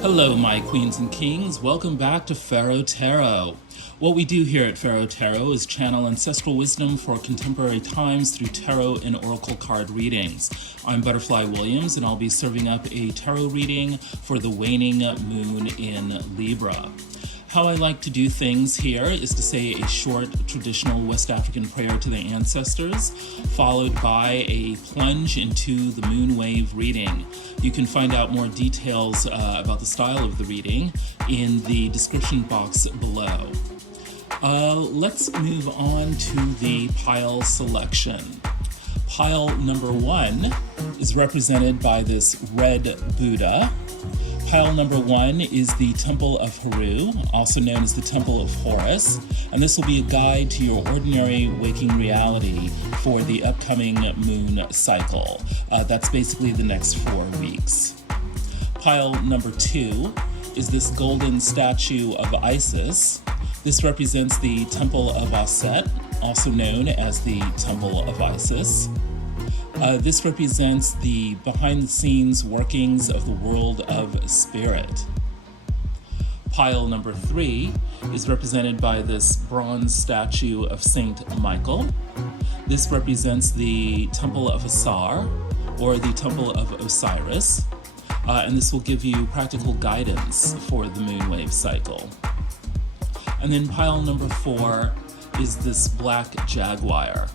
Hello, my queens and kings. Welcome back to Pharaoh Tarot. What we do here at Pharaoh Tarot is channel ancestral wisdom for contemporary times through tarot and oracle card readings. I'm Butterfly Williams, and I'll be serving up a tarot reading for the waning moon in Libra. How I like to do things here is to say a short traditional West African prayer to the ancestors, followed by a plunge into the moon wave reading. You can find out more details about the style of the reading in the description box below. Let's move on to the pile selection. Pile number 1 is represented by this red Buddha. Pile number 1 is the Temple of Heru, also known as the Temple of Horus, and this will be a guide to your ordinary waking reality for the upcoming moon cycle. That's basically the next 4 weeks. Pile number 2 is this golden statue of Isis. This represents the Temple of Auset, also known as the Temple of Isis. This represents the behind-the-scenes workings of the world of spirit. Pile number 3 is represented by this bronze statue of Saint Michael. This represents the Temple of Asar, or the Temple of Osiris, and this will give you practical guidance for the moonwave cycle. And then pile number 4 is this black Jaguar.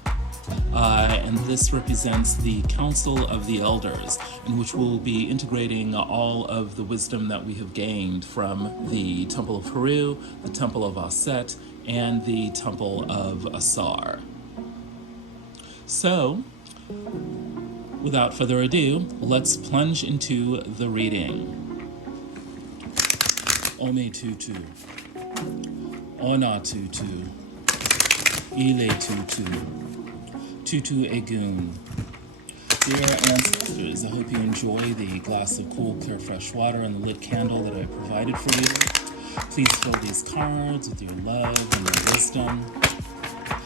And this represents the Council of the Elders, in which we'll be integrating all of the wisdom that we have gained from the Temple of Heru, the Temple of Auset, and the Temple of Asar. So, without further ado, let's plunge into the reading. Ome tutu, Ona tutu, Ile tutu, Tutu Egun. Dear ancestors, I hope you enjoy the glass of cool, clear, fresh water and the lit candle that I provided for you. Please fill these cards with your love and your wisdom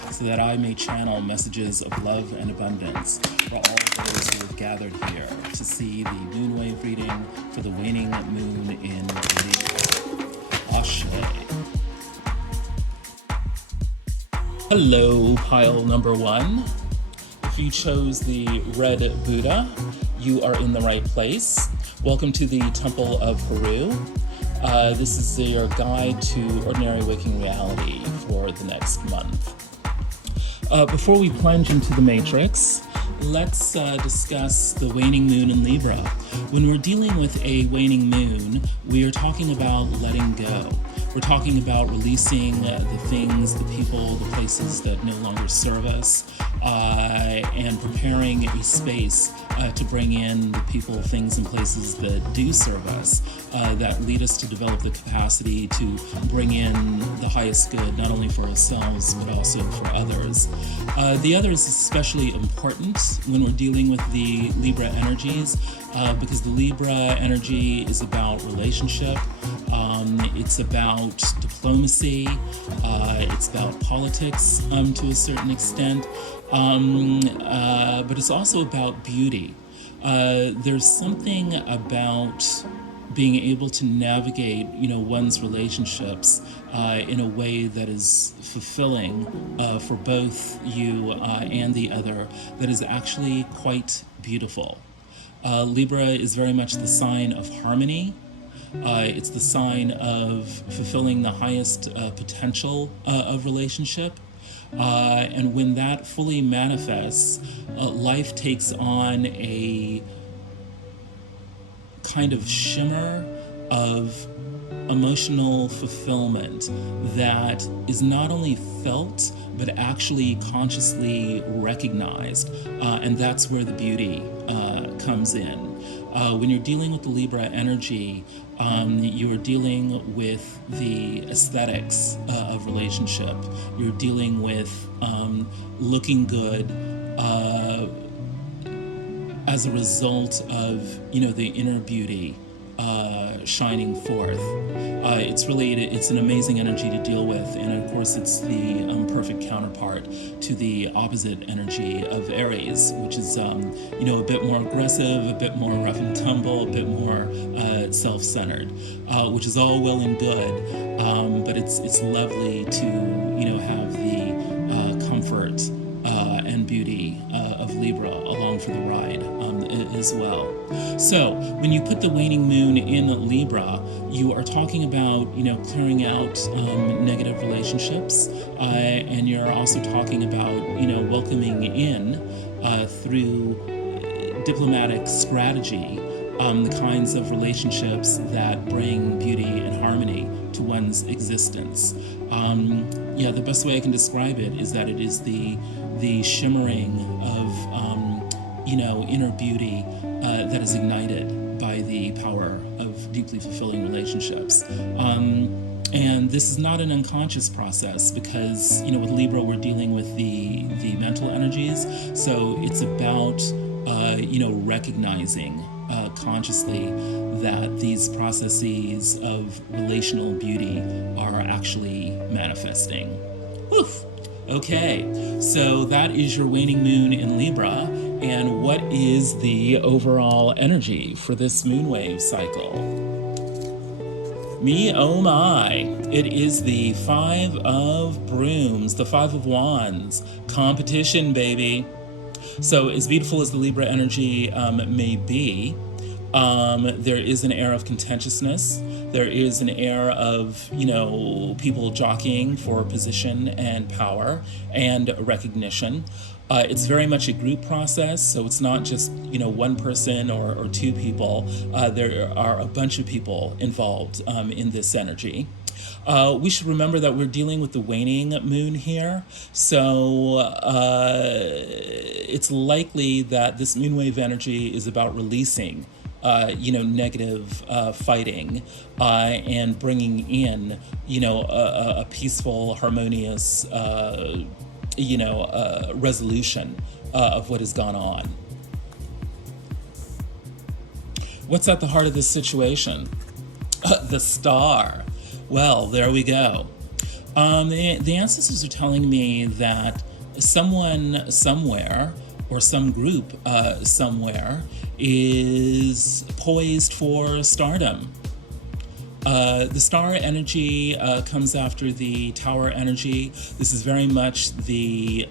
so that I may channel messages of love and abundance for all those who have gathered here to see the moonwave reading for the waning moon in Libra. Ashe. Hello, pile number 1. If you chose the red Buddha, you are in the right place. Welcome to the Temple of Heru. This is your guide to ordinary waking reality for the next month. Before we plunge into the matrix, let's discuss the waning moon in Libra. When we're dealing with a waning moon, we are talking about letting go. We're talking about releasing the things, the people, the places that no longer serve us, and preparing a space to bring in the people, things, and places that do serve us, that lead us to develop the capacity to bring in the highest good, not only for ourselves, but also for others. The other is especially important when we're dealing with the Libra energies, because the Libra energy is about relationship, it's about diplomacy, it's about politics to a certain extent, but it's also about beauty. There's something about being able to navigate, one's relationships in a way that is fulfilling for both you and the other, that is actually quite beautiful. Libra is very much the sign of harmony. It's the sign of fulfilling the highest potential of relationship. And when that fully manifests, life takes on a kind of shimmer of emotional fulfillment that is not only felt, but actually consciously recognized. And that's where the beauty comes in. When you're dealing with the Libra energy, you're dealing with the aesthetics of relationship. You're dealing with looking good as a result of, the inner beauty shining forth. It's an amazing energy to deal with, and of course it's the perfect counterpart to the opposite energy of Aries, which is a bit more aggressive, a bit more rough and tumble, a bit more self-centered, which is all well and good, but it's lovely to have the comfort and beauty of Libra along for the ride as well. So when you put the waning moon in Libra, you are talking about clearing out negative relationships, and you're also talking about welcoming in through diplomatic strategy the kinds of relationships that bring beauty and harmony to one's existence. The best way I can describe it is that it is the shimmering of inner beauty that is ignited by the power of deeply fulfilling relationships. And this is not an unconscious process because, with Libra, we're dealing with the mental energies. So it's about, recognizing consciously that these processes of relational beauty are actually manifesting. Woof! Okay, so that is your waning moon in Libra. And what is the overall energy for this moonwave cycle? Me, oh my, it is the Five of Brooms, the Five of Wands, competition, baby. So as beautiful as the Libra energy may be, there is an air of contentiousness. There is an air of, people jockeying for position and power and recognition. It's very much a group process, so it's not just, one person or two people. There are a bunch of people involved in this energy. We should remember that we're dealing with the waning moon here, so it's likely that this moonwave energy is about releasing negative fighting and bringing in, a peaceful, harmonious, resolution of what has gone on. What's at the heart of this situation? The star. Well, there we go. The ancestors are telling me that someone somewhere, or some group somewhere, is poised for stardom. The star energy comes after the tower energy. This is very much the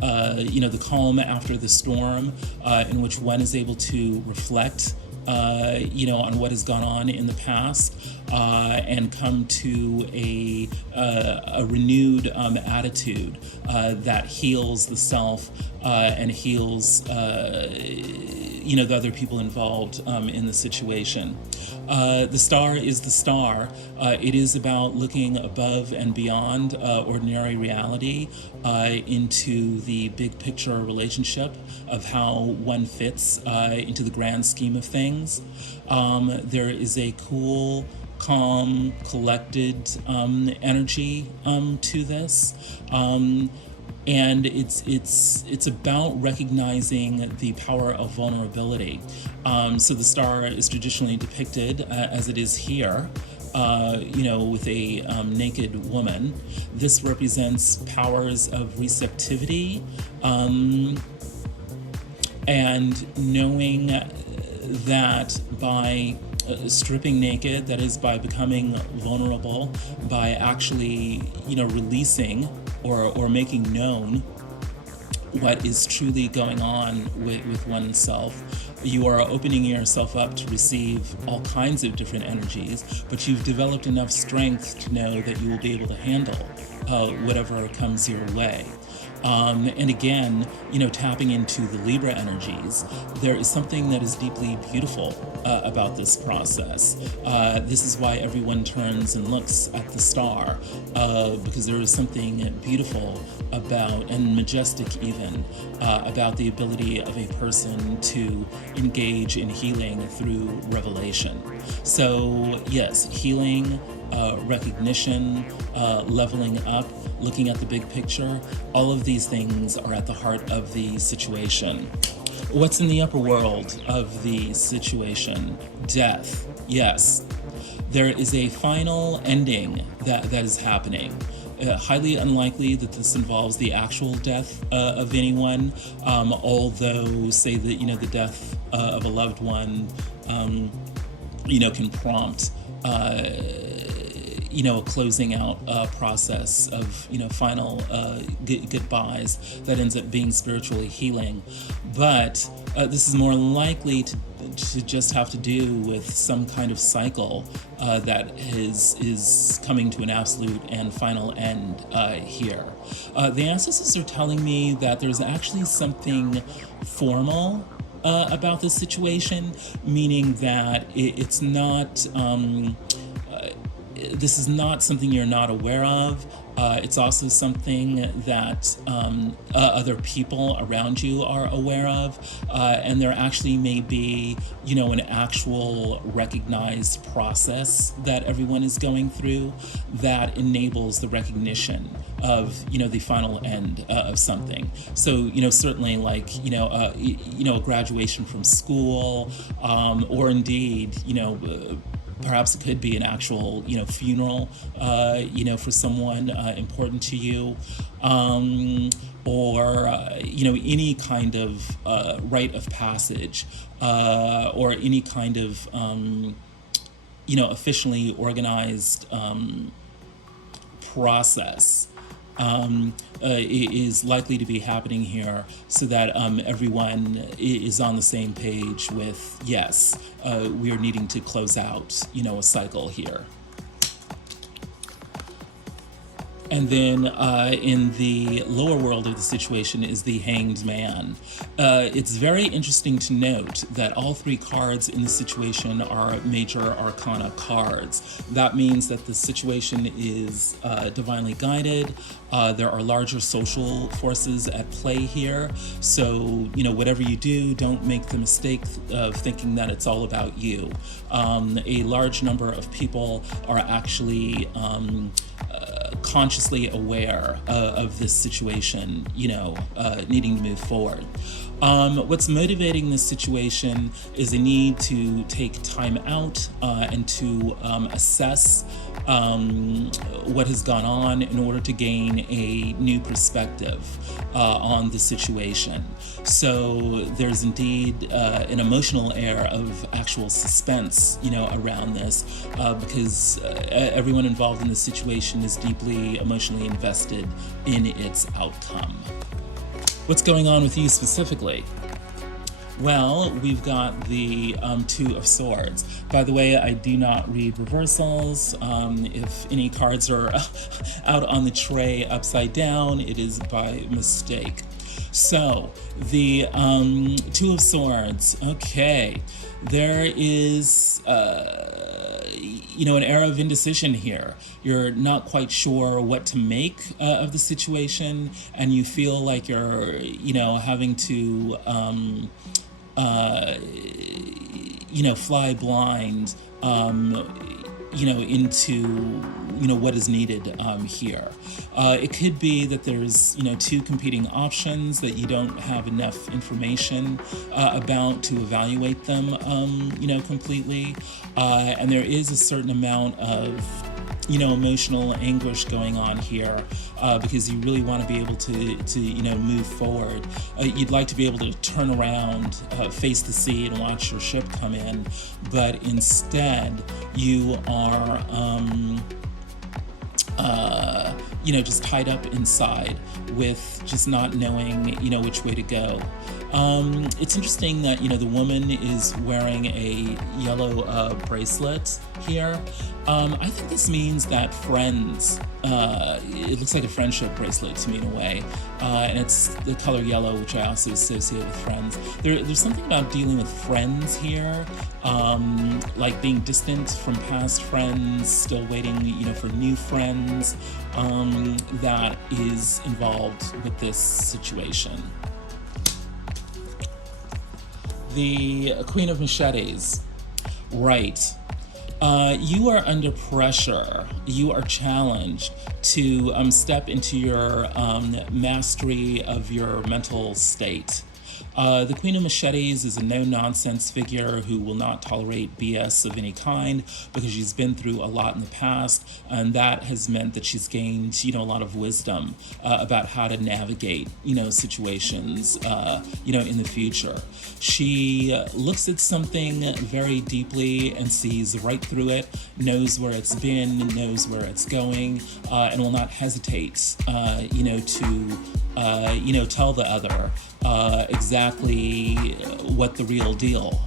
the calm after the storm, in which one is able to reflect on what has gone on in the past, and come to a renewed attitude that heals the self and heals the other people involved in the situation. The star is the star. It is about looking above and beyond ordinary reality into the big picture relationship of how one fits into the grand scheme of things. There is a cool, calm, collected energy to this. And it's about recognizing the power of vulnerability. So the star is traditionally depicted as it is here, with a naked woman. This represents powers of receptivity, and knowing that by stripping naked, that is by becoming vulnerable, by actually, releasing or making known what is truly going on with oneself, you are opening yourself up to receive all kinds of different energies, but you've developed enough strength to know that you will be able to handle whatever comes your way. And again, tapping into the Libra energies, there is something that is deeply beautiful about this process. This is why everyone turns and looks at the star, because there is something beautiful about, and majestic even, about the ability of a person to engage in healing through revelation. So yes, healing, recognition, leveling up, looking at the big picture, all of these things are at the heart of the situation. What's in the upper world of the situation? Death. Yes. There is a final ending that is happening. Highly unlikely that this involves the actual death of anyone, although say that, the death of a loved one, can prompt a closing out process of, final goodbyes that ends up being spiritually healing. But this is more likely to just have to do with some kind of cycle that is coming to an absolute and final end here. The ancestors are telling me that there's actually something formal about this situation, meaning that it's not this is not something you're not aware of. It's also something that other people around you are aware of, and there actually may be, an actual recognized process that everyone is going through that enables the recognition of, the final end of something. So, certainly like, a graduation from school, or indeed, perhaps it could be an actual, funeral, for someone important to you, or, any kind of rite of passage, or any kind of, officially organized process is likely to be happening here, so that everyone is on the same page with, yes, we are needing to close out, a cycle here. And then in the lower world of the situation is the Hanged Man. It's very interesting to note that all three cards in the situation are major arcana cards. That means that the situation is divinely guided. There are larger social forces at play here. So, whatever you do, don't make the mistake of thinking that it's all about you. A large number of people are actually consciously aware of this situation, needing to move forward. What's motivating this situation is a need to take time out and to assess what has gone on in order to gain a new perspective on the situation. So there's indeed an emotional air of actual suspense, around this, because everyone involved in this situation is deeply emotionally invested in its outcome. What's going on with you specifically? Well, we've got the Two of Swords. By the way, I do not read reversals. If any cards are out on the tray upside down, it is by mistake. So, the Two of Swords. Okay, there is an era of indecision here. You're not quite sure what to make of the situation, and you feel like you're, having to, fly blind, into, what is needed here. It could be that there's, two competing options that you don't have enough information about to evaluate them, completely. And there is a certain amount of, emotional anguish going on here, because you really want to be able to move forward. You'd like to be able to turn around, face the sea and watch your ship come in, but instead you are, just tied up inside with just not knowing, which way to go. It's interesting that, the woman is wearing a yellow bracelet here. I think this means that friends, it looks like a friendship bracelet to me in a way, and it's the color yellow, which I also associate with friends. There's something about dealing with friends here, like being distant from past friends, still waiting, for new friends, that is involved with this situation. The Queen of Machetes. Right. You are under pressure. You are challenged to step into your mastery of your mental state. The Queen of Machetes is a no-nonsense figure who will not tolerate BS of any kind because she's been through a lot in the past, and that has meant that she's gained, a lot of wisdom about how to navigate, situations, in the future. She looks at something very deeply and sees right through it, knows where it's been, knows where it's going, and will not hesitate, to tell the other exactly what the real deal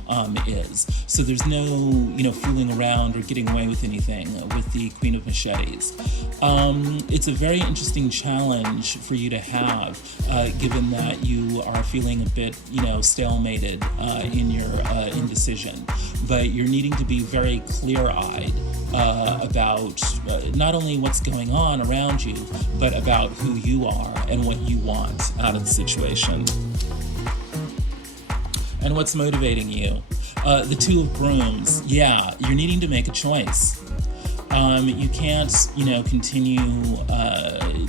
is. So there's no, fooling around or getting away with anything with the Queen of Machetes. It's a very interesting challenge for you to have, given that you are feeling a bit, stalemated in your indecision. But you're needing to be very clear-eyed about not only what's going on around you, but about who you are and what you want out of the situation. And what's motivating you? The Two of Brooms. Yeah, you're needing to make a choice. You can't, continue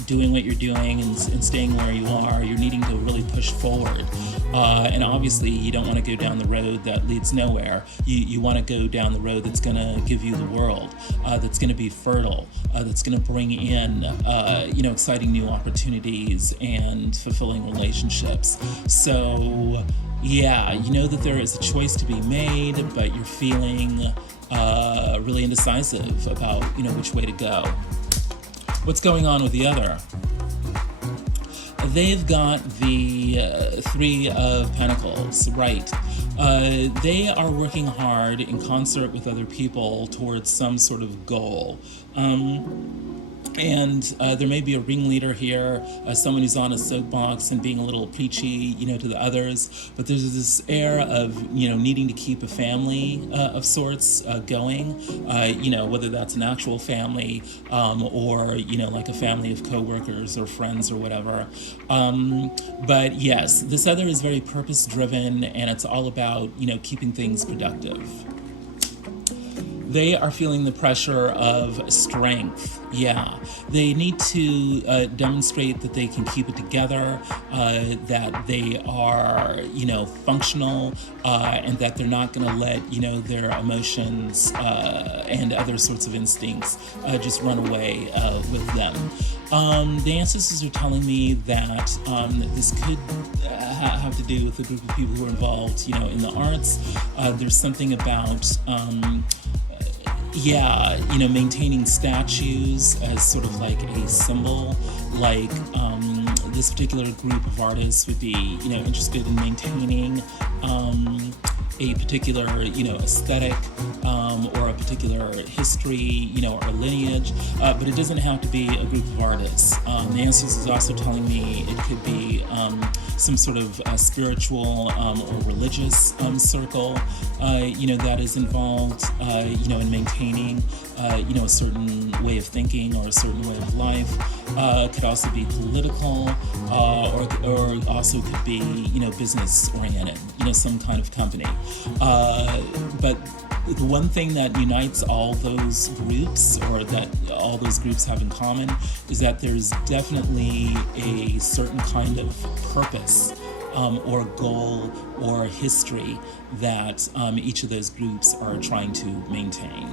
doing what you're doing and staying where you are. You're needing to really push forward. And obviously, you don't want to go down the road that leads nowhere. You want to go down the road that's going to give you the world, that's going to be fertile, that's going to bring in, exciting new opportunities and fulfilling relationships. So, yeah, you know that there is a choice to be made, but you're feeling really indecisive about, which way to go. What's going on with the other? They've got the Three of Pentacles, right. They are working hard in concert with other people towards some sort of goal. And there may be a ringleader here, someone who's on a soapbox and being a little preachy, to the others. But there's this air of, needing to keep a family of sorts going, whether that's an actual family or, like a family of coworkers or friends or whatever. But yes, this other is very purpose-driven, and it's all about, keeping things productive. They are feeling the pressure of strength. Yeah, they need to demonstrate that they can keep it together, that they are, functional, and that they're not going to let, their emotions and other sorts of instincts just run away with them. The ancestors are telling me that this could have to do with a group of people who are involved, in the arts. There's something about maintaining statues as sort of like a symbol, like this particular group of artists would be, interested in maintaining a particular, aesthetic or a particular history, or lineage, but it doesn't have to be a group of artists. The ancestors is also telling me it could be some sort of spiritual or religious circle, that is involved, in maintaining, a certain way of thinking or a certain way of life. Could also be political, or also could be, business-oriented, some kind of company. But the one thing that unites all those groups, or that all those groups have in common, is that there's definitely a certain kind of purpose or goal or history that each of those groups are trying to maintain.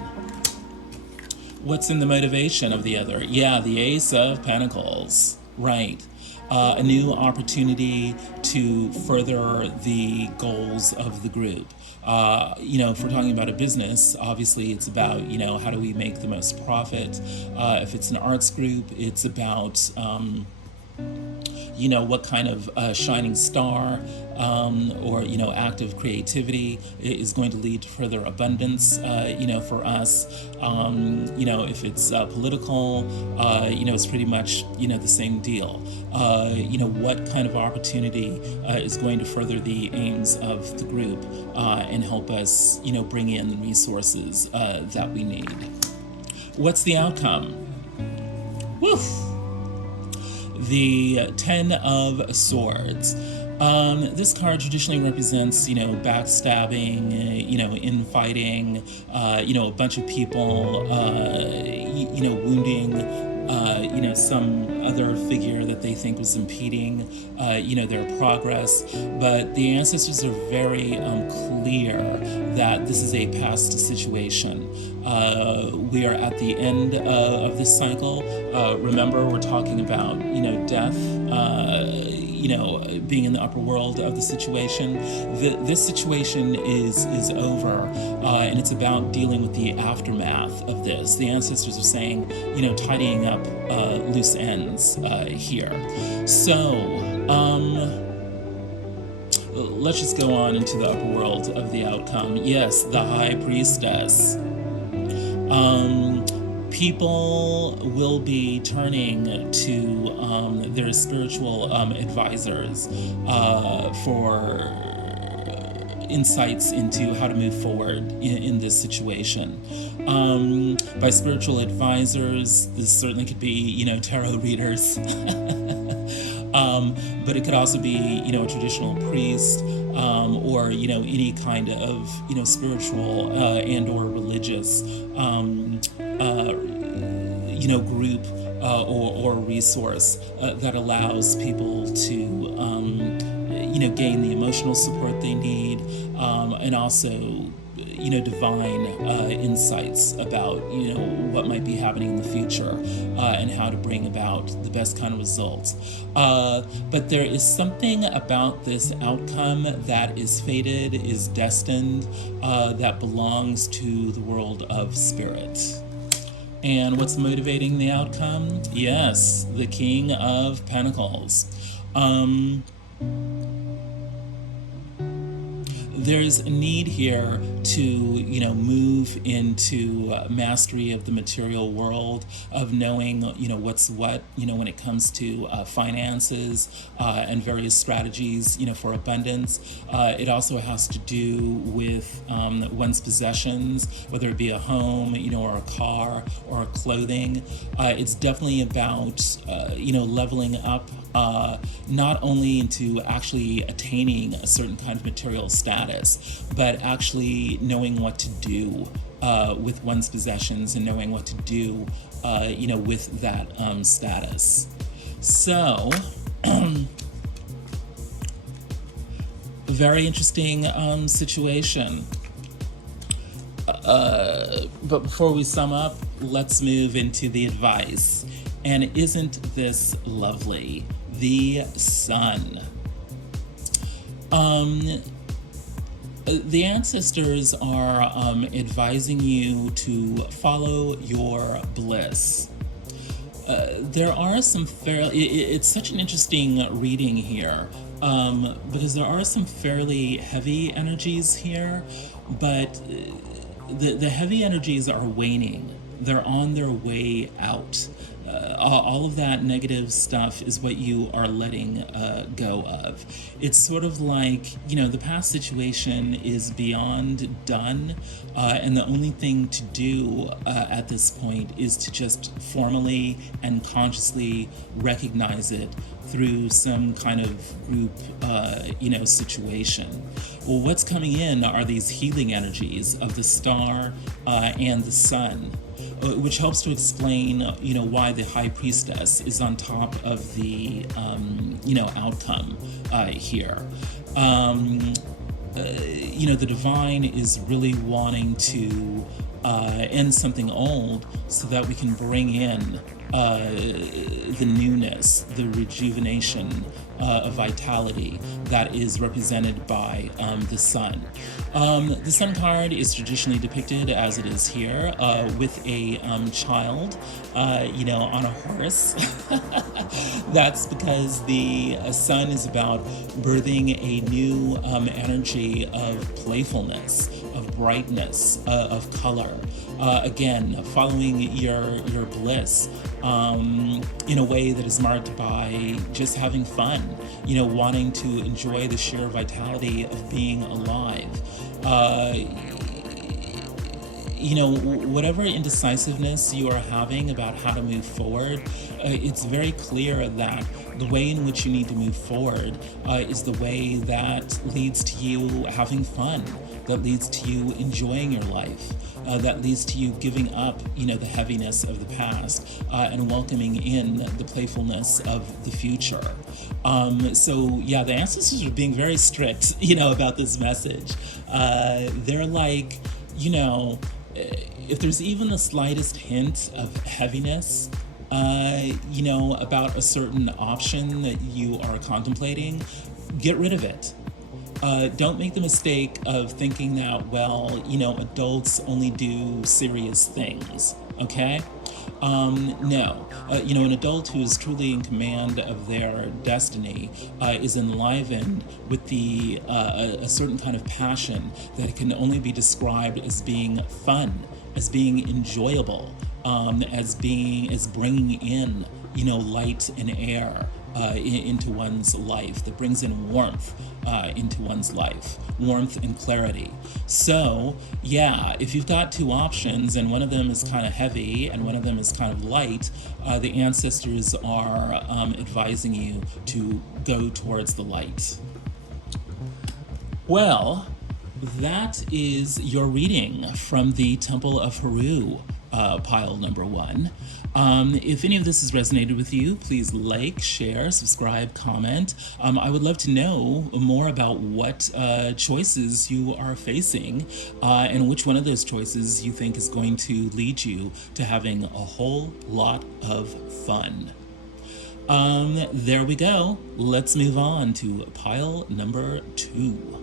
What's in the motivation of the other? Yeah, the Ace of Pentacles, right. A new opportunity to further the goals of the group. If we're talking about a business, obviously it's about, how do we make the most profit? If it's an arts group, it's about, what kind of shining star or, active creativity is going to lead to further abundance, for us. If it's political, it's pretty much, the same deal. What kind of opportunity is going to further the aims of the group and help us, bring in the resources that we need. What's the outcome? Woof! The Ten of Swords. This card traditionally represents, backstabbing, infighting, a bunch of people, wounding some other figure that they think was impeding, their progress. But the ancestors are very clear that this is a past situation. We are at the end of this cycle. Remember, we're talking about, death, being in the upper world of the situation. This situation is over, and it's about dealing with the aftermath of this. The ancestors are saying, tidying up loose ends here. So, let's just go on into the upper world of the outcome. Yes, the High Priestess. People will be turning to their spiritual advisors for insights into how to move forward in this situation. By spiritual advisors, this certainly could be, tarot readers. But it could also be, a traditional priest, or, any kind of, spiritual and or religious, group or resource that allows people to, gain the emotional support they need, and also, divine insights about, what might be happening in the future, and how to bring about the best kind of results. But there is something about this outcome that is fated, is destined, that belongs to the world of spirit. And what's motivating the outcome? Yes, the King of Pentacles. There's a need here to, move into mastery of the material world, of knowing, what's what, when it comes to finances and various strategies, for abundance. It also has to do with one's possessions, whether it be a home, or a car or clothing. It's definitely about, leveling up, not only into actually attaining a certain kind of material status, but actually knowing what to do with one's possessions and knowing what to do, with that status. So, very interesting situation. But before we sum up, let's move into the advice. And isn't this lovely? The Sun. The ancestors are advising you to follow your bliss. There are some it's such an interesting reading here, because there are some fairly heavy energies here, but the heavy energies are waning. They're on their way out. All of that negative stuff is what you are letting go of. It's sort of like, the past situation is beyond done, and the only thing to do at this point is to just formally and consciously recognize it through some kind of group, situation. Well, what's coming in are these healing energies of the star and the sun, which helps to explain, why the High Priestess is on top of the, outcome here. The divine is really wanting to end something old so that we can bring in the newness, the rejuvenation of vitality that is represented by the sun. The sun card is traditionally depicted as it is here, with a child, on a horse. That's because the sun is about birthing a new energy of playfulness, of brightness, of color. Again, following your bliss in a way that is marked by just having fun, wanting to enjoy the sheer vitality of being alive. whatever indecisiveness you are having about how to move forward, it's very clear that the way in which you need to move forward is the way that leads to you having fun, that leads to you enjoying your life, that leads to you giving up, the heaviness of the past and welcoming in the playfulness of the future. The ancestors are being very strict, about this message. They're like, if there's even the slightest hint of heaviness, about a certain option that you are contemplating, get rid of it. Don't make the mistake of thinking that, adults only do serious things, okay? No. An adult who is truly in command of their destiny is enlivened with a certain kind of passion that can only be described as being fun, as being enjoyable, as bringing in, light and air into one's life, that brings in warmth into one's life, warmth and clarity. So, if you've got two options and one of them is kind of heavy and one of them is kind of light, the ancestors are advising you to go towards the light. Well, that is your reading from the Temple of Heru, pile number 1. If any of this has resonated with you, please like, share, subscribe, comment. I would love to know more about what choices you are facing and which one of those choices you think is going to lead you to having a whole lot of fun. There we go. Let's move on to pile number 2.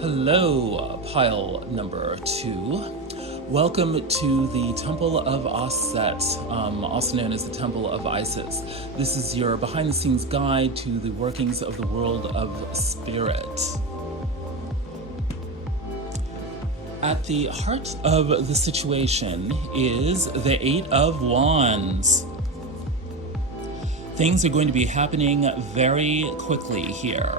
Hello, pile number 2. Welcome to the Temple of Auset, also known as the Temple of Isis. This is your behind-the-scenes guide to the workings of the world of spirit. At the heart of the situation is the 8 of Wands. Things are going to be happening very quickly here.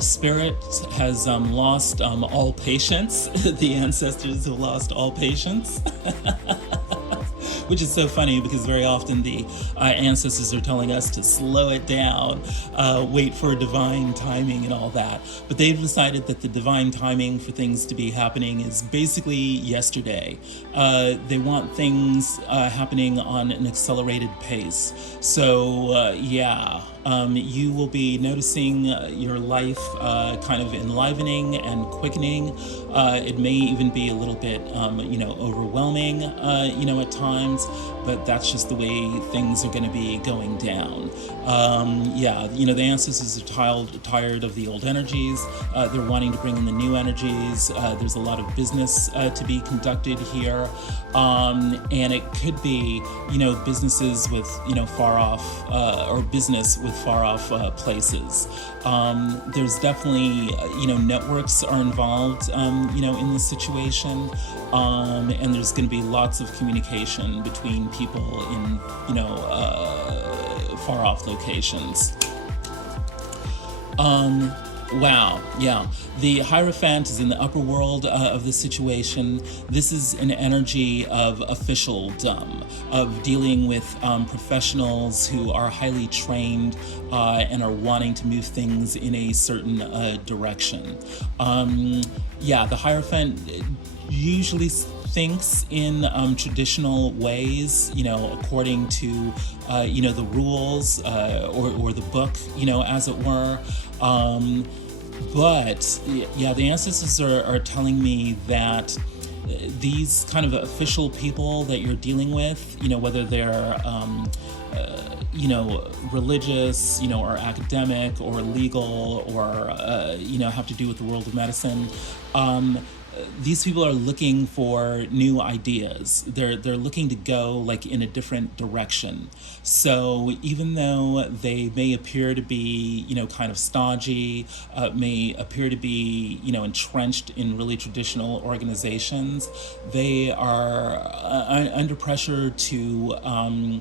Spirit has lost all patience. The ancestors have lost all patience. Which is so funny because very often the ancestors are telling us to slow it down, wait for divine timing and all that. But they've decided that the divine timing for things to be happening is basically yesterday. They want things happening on an accelerated pace. So, you will be noticing your life kind of enlivening and quickening. It may even be a little bit, overwhelming, at times, but that's just the way things are going to be going down. The ancestors are tired of the old energies. They're wanting to bring in the new energies. There's a lot of business to be conducted here. And it could be, businesses with, far off, or business with far off places. There's definitely, networks are involved, in this situation. And there's going to be lots of communication between people in, far off locations. The Hierophant is in the upper world of the situation. This is an energy of officialdom, of dealing with professionals who are highly trained and are wanting to move things in a certain direction. The Hierophant usually thinks in traditional ways, according to, the rules or the book, as it were. The ancestors are telling me that these kind of official people that you're dealing with, whether they're, religious, or academic or legal or, have to do with the world of medicine, these people are looking for new ideas. They're looking to go like in a different direction. So even though they may appear to be, kind of stodgy, may appear to be, entrenched in really traditional organizations, they are under pressure to,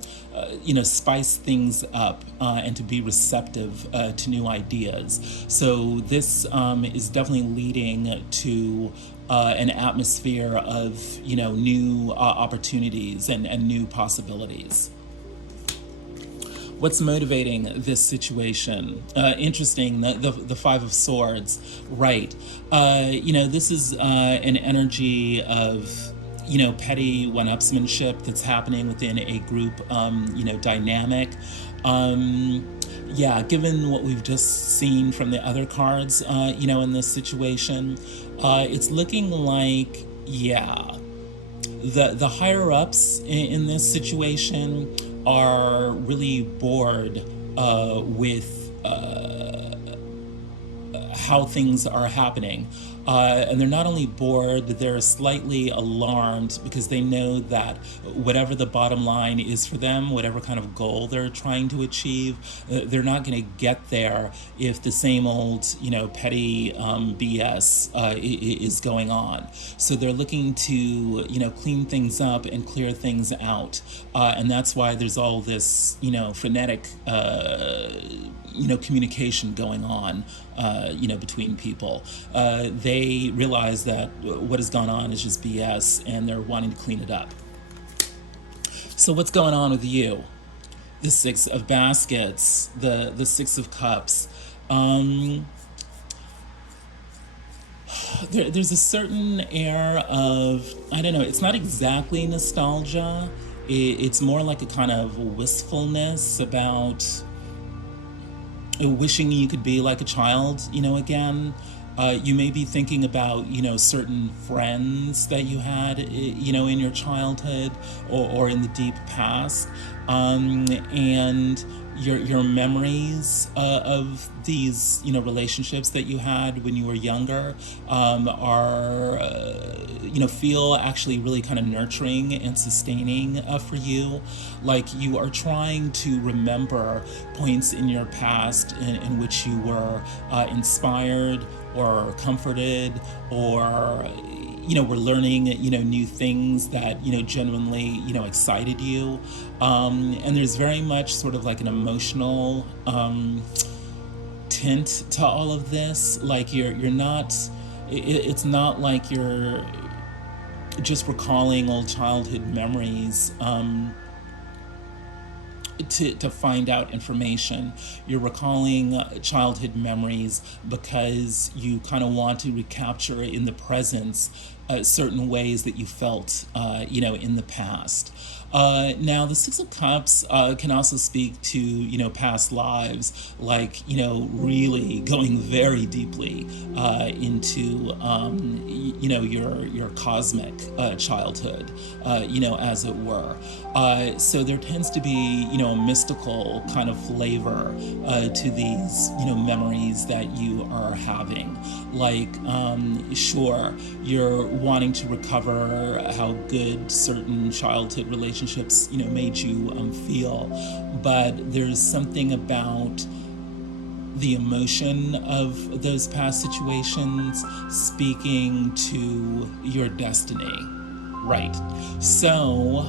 spice things up and to be receptive to new ideas. So this is definitely leading to an atmosphere of new opportunities and new possibilities. What's motivating this situation? Interesting, the Five of Swords, right? This is an energy of petty one-upsmanship that's happening within a group dynamic. Given what we've just seen from the other cards, in this situation, it's looking like, the higher ups in this situation are really bored with how things are happening. And they're not only bored, they're slightly alarmed because they know that whatever the bottom line is for them, whatever kind of goal they're trying to achieve, they're not going to get there if the same old, petty BS is going on. So they're looking to, clean things up and clear things out. And that's why there's all this, frenetic communication going on, between people. They realize that what has gone on is just BS, and they're wanting to clean it up. So what's going on with you? The Six of Baskets, the Six of Cups. There's a certain air of, I don't know, it's not exactly nostalgia. It's more like a kind of wistfulness about wishing you could be like a child, again. You may be thinking about, certain friends that you had, in your childhood or in the deep past. And your memories of these, relationships that you had when you were younger are, feel actually really kind of nurturing and sustaining for you. Like you are trying to remember points in your past in which you were inspired or comforted or we're learning, new things that, genuinely, excited you. And there's very much sort of like an emotional tint to all of this. Like you're not, it's not like you're just recalling old childhood memories to find out information. You're recalling childhood memories because you kind of want to recapture in the presence certain ways that you felt, in the past. Now, the Six of Cups can also speak to, past lives, like, really going very deeply into, your cosmic childhood, as it were. So there tends to be, a mystical kind of flavor to these, memories that you are having. Like, sure, you're wanting to recover how good certain childhood relationships, made you feel, but there's something about the emotion of those past situations speaking to your destiny. Right. So,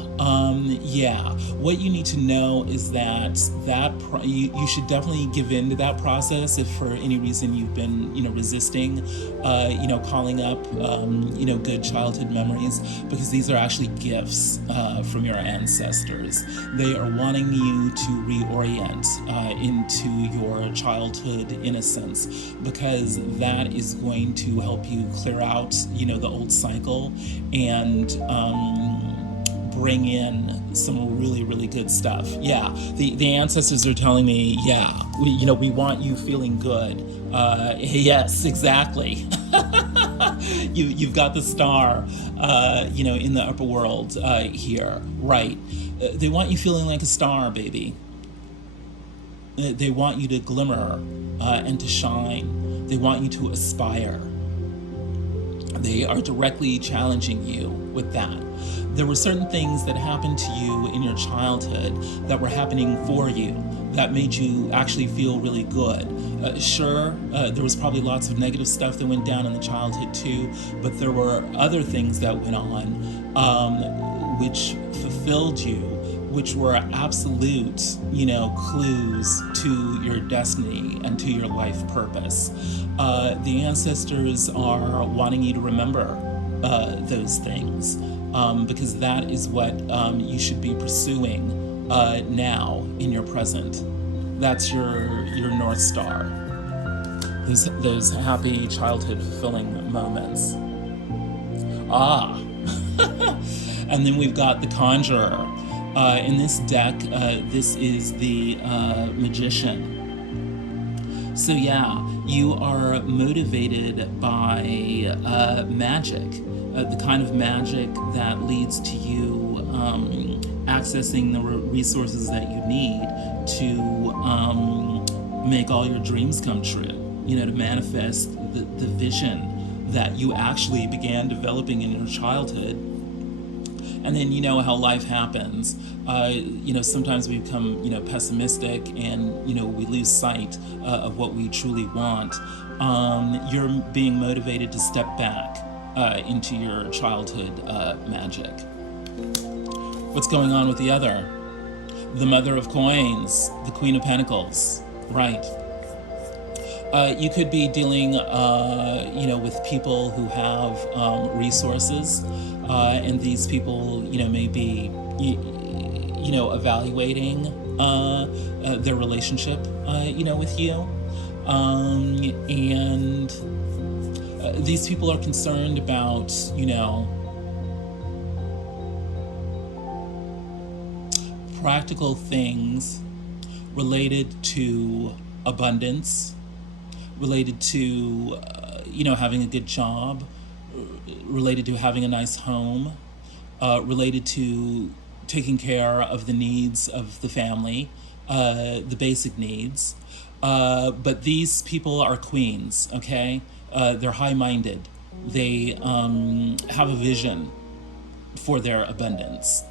what you need to know is that you should definitely give in to that process if for any reason you've been, resisting, calling up, good childhood memories, because these are actually gifts from your ancestors. They are wanting you to reorient into your childhood innocence, because that is going to help you clear out, the old cycle and bring in some really, really good stuff. Yeah, the ancestors are telling me, we want you feeling good. Yes, exactly. You've got the star, in the upper world here, right? They want you feeling like a star, baby. They want you to glimmer and to shine. They want you to aspire. They are directly challenging you with that. There were certain things that happened to you in your childhood that were happening for you that made you actually feel really good. Sure, there was probably lots of negative stuff that went down in the childhood too, but there were other things that went on which fulfilled you, which were absolute, clues to your destiny and to your life purpose. The ancestors are wanting you to remember those things, because that is what you should be pursuing now in your present. That's your North Star. Those happy childhood fulfilling moments. And then we've got the Conjurer. In this deck, this is the Magician. So yeah, you are motivated by magic, the kind of magic that leads to you accessing the resources that you need to make all your dreams come true, to manifest the vision that you actually began developing in your childhood. And then you know how life happens. Sometimes we become, pessimistic, and we lose sight of what we truly want. You're being motivated to step back into your childhood magic. What's going on with the other? The Mother of Coins, the Queen of Pentacles, right? You could be dealing, with people who have resources, and these people, may be, evaluating their relationship, with you, and these people are concerned about, practical things related to abundance, related to, having a good job, related to having a nice home, related to taking care of the needs of the family, the basic needs. But these people are queens, okay? They're high-minded. They have a vision for their abundance.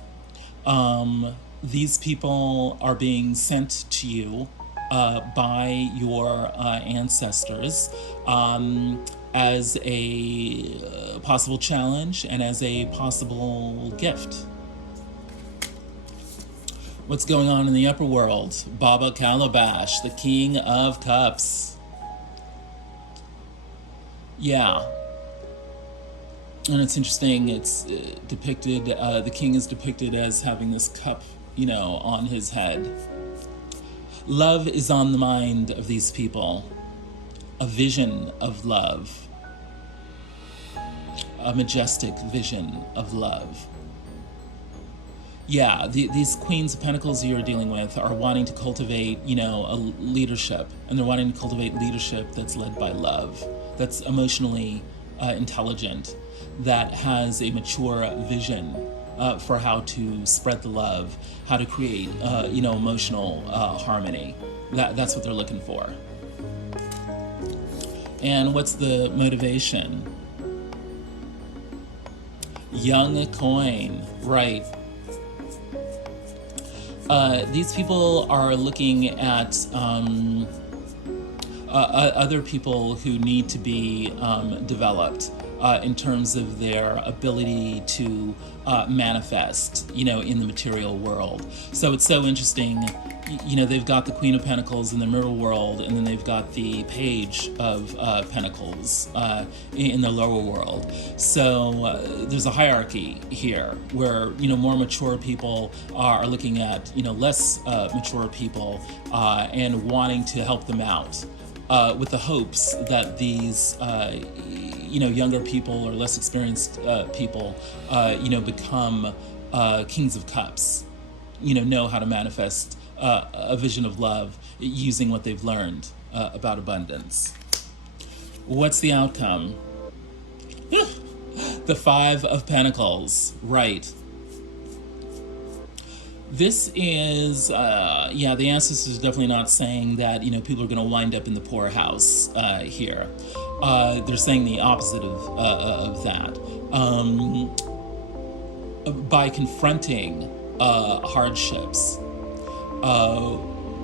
These people are being sent to you by your ancestors as a possible challenge and as a possible gift. What's going on in the upper world? Baba Calabash, the King of Cups. Yeah. And it's interesting, it's depicted, the king is depicted as having this cup, on his head. Love is on the mind of these people. A vision of love. A majestic vision of love. Yeah, these Queens of Pentacles you're dealing with are wanting to cultivate, a leadership. And they're wanting to cultivate leadership that's led by love, that's emotionally intelligent, that has a mature vision for how to spread the love, how to create, emotional harmony. That's what they're looking for. And what's the motivation? Young coin, right. These people are looking at other people who need to be developed in terms of their ability to manifest, in the material world. So it's so interesting, they've got the Queen of Pentacles in the mirror world, and then they've got the Page of Pentacles in the lower world. So there's a hierarchy here where, more mature people are looking at, less mature people and wanting to help them out. With the hopes that these, younger people or less experienced people, become Kings of Cups, know how to manifest a vision of love using what they've learned about abundance. What's the outcome? The Five of Pentacles, right. This is, the ancestors are definitely not saying that, people are going to wind up in the poorhouse here. they're saying the opposite of that. By confronting hardships,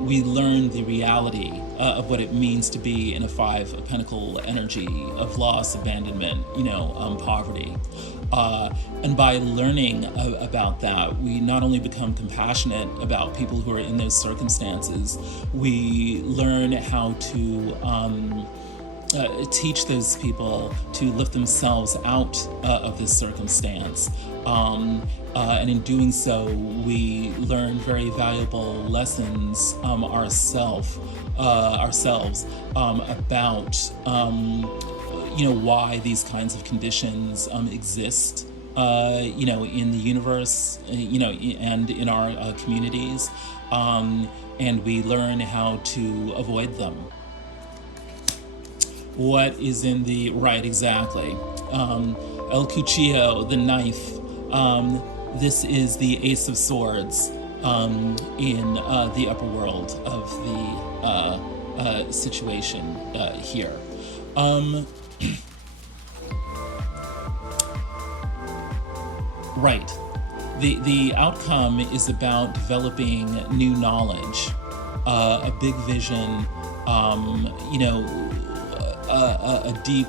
we learn the reality of what it means to be in a Five of Pentacle energy of loss, abandonment, poverty. And by learning about that, we not only become compassionate about people who are in those circumstances, we learn how to teach those people to lift themselves out of this circumstance. And in doing so, we learn very valuable lessons ourselves about why these kinds of conditions exist in the universe, and in our communities, and we learn how to avoid them. What is in the right? Exactly. El Cuchillo, the knife. This is the Ace of Swords in the upper world of the situation here. Right. The outcome is about developing new knowledge, a big vision, a deep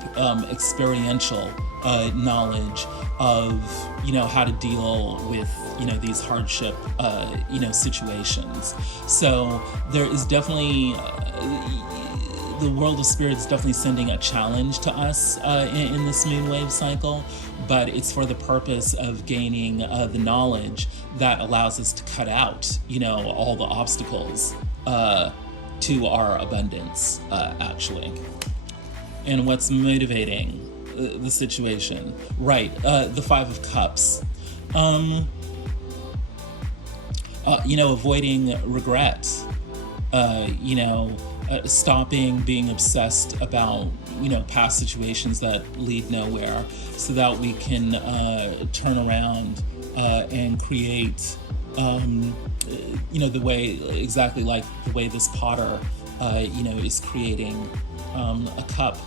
experiential knowledge of how to deal with these hardship situations. So there is definitely the world of spirit is definitely sending a challenge to us in this moonwave cycle, but it's for the purpose of gaining the knowledge that allows us to cut out all the obstacles to our abundance, actually. And what's motivating the situation? Right, the Five of Cups. Avoiding regret. Stopping being obsessed about past situations that lead nowhere, so that we can turn around and create the way, exactly like the way this potter is creating a cup.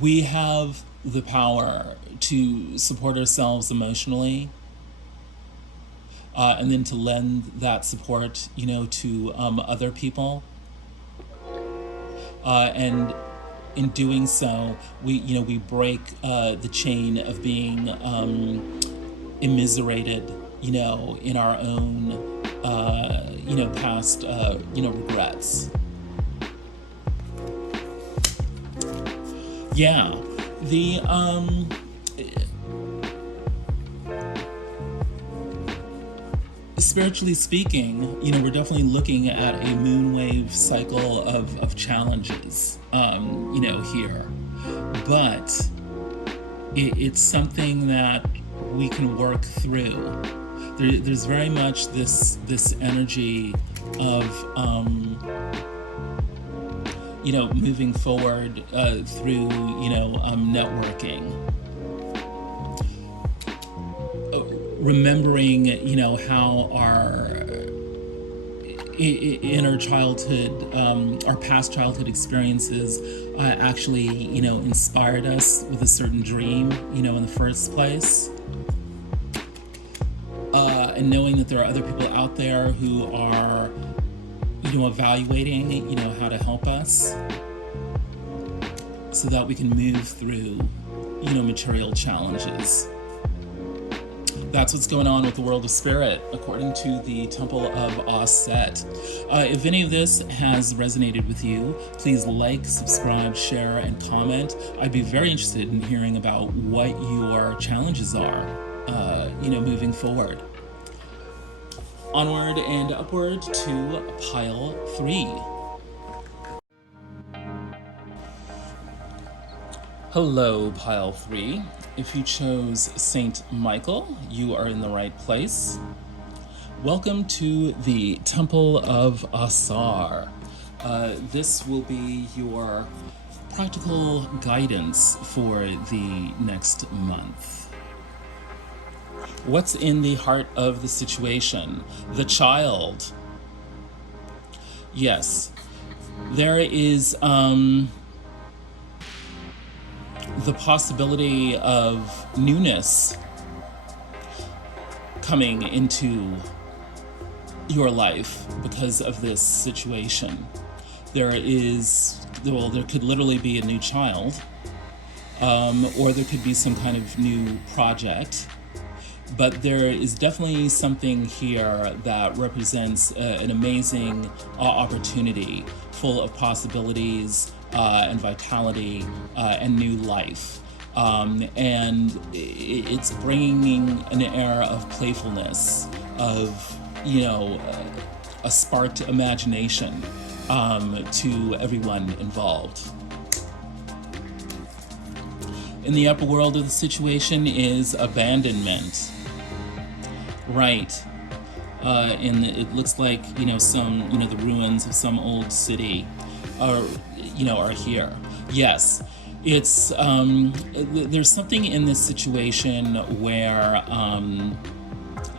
We have the power to support ourselves emotionally, and then to lend that support, to other people. And in doing so, we break the chain of being immiserated, in our own, past, regrets. Yeah, the spiritually speaking, we're definitely looking at a moonwave cycle of challenges, here. But it's something that we can work through. There's very much this energy of, moving forward through, networking. Remembering, how our inner childhood, our past childhood experiences actually, inspired us with a certain dream, in the first place. And knowing that there are other people out there who are, evaluating, how to help us, so that we can move through, material challenges. That's what's going on with the world of spirit, according to the Temple of Auset. If any of this has resonated with you, please like, subscribe, share, and comment. I'd be very interested in hearing about what your challenges are, moving forward. Onward and upward to pile 3. Hello, pile 3. If you chose Saint Michael, you are in the right place. Welcome to the Temple of Asar. This will be your practical guidance for the next month. What's in the heart of the situation? The child. Yes, there is the possibility of newness coming into your life because of this situation. There could literally be a new child, or there could be some kind of new project. But there is definitely something here that represents an amazing opportunity, full of possibilities and vitality and new life. And it's bringing an air of playfulness, of, a sparked imagination to everyone involved. In the upper world of the situation is abandonment. Right. And it looks like, the ruins of some old city are here. Yes. It's, there's something in this situation where,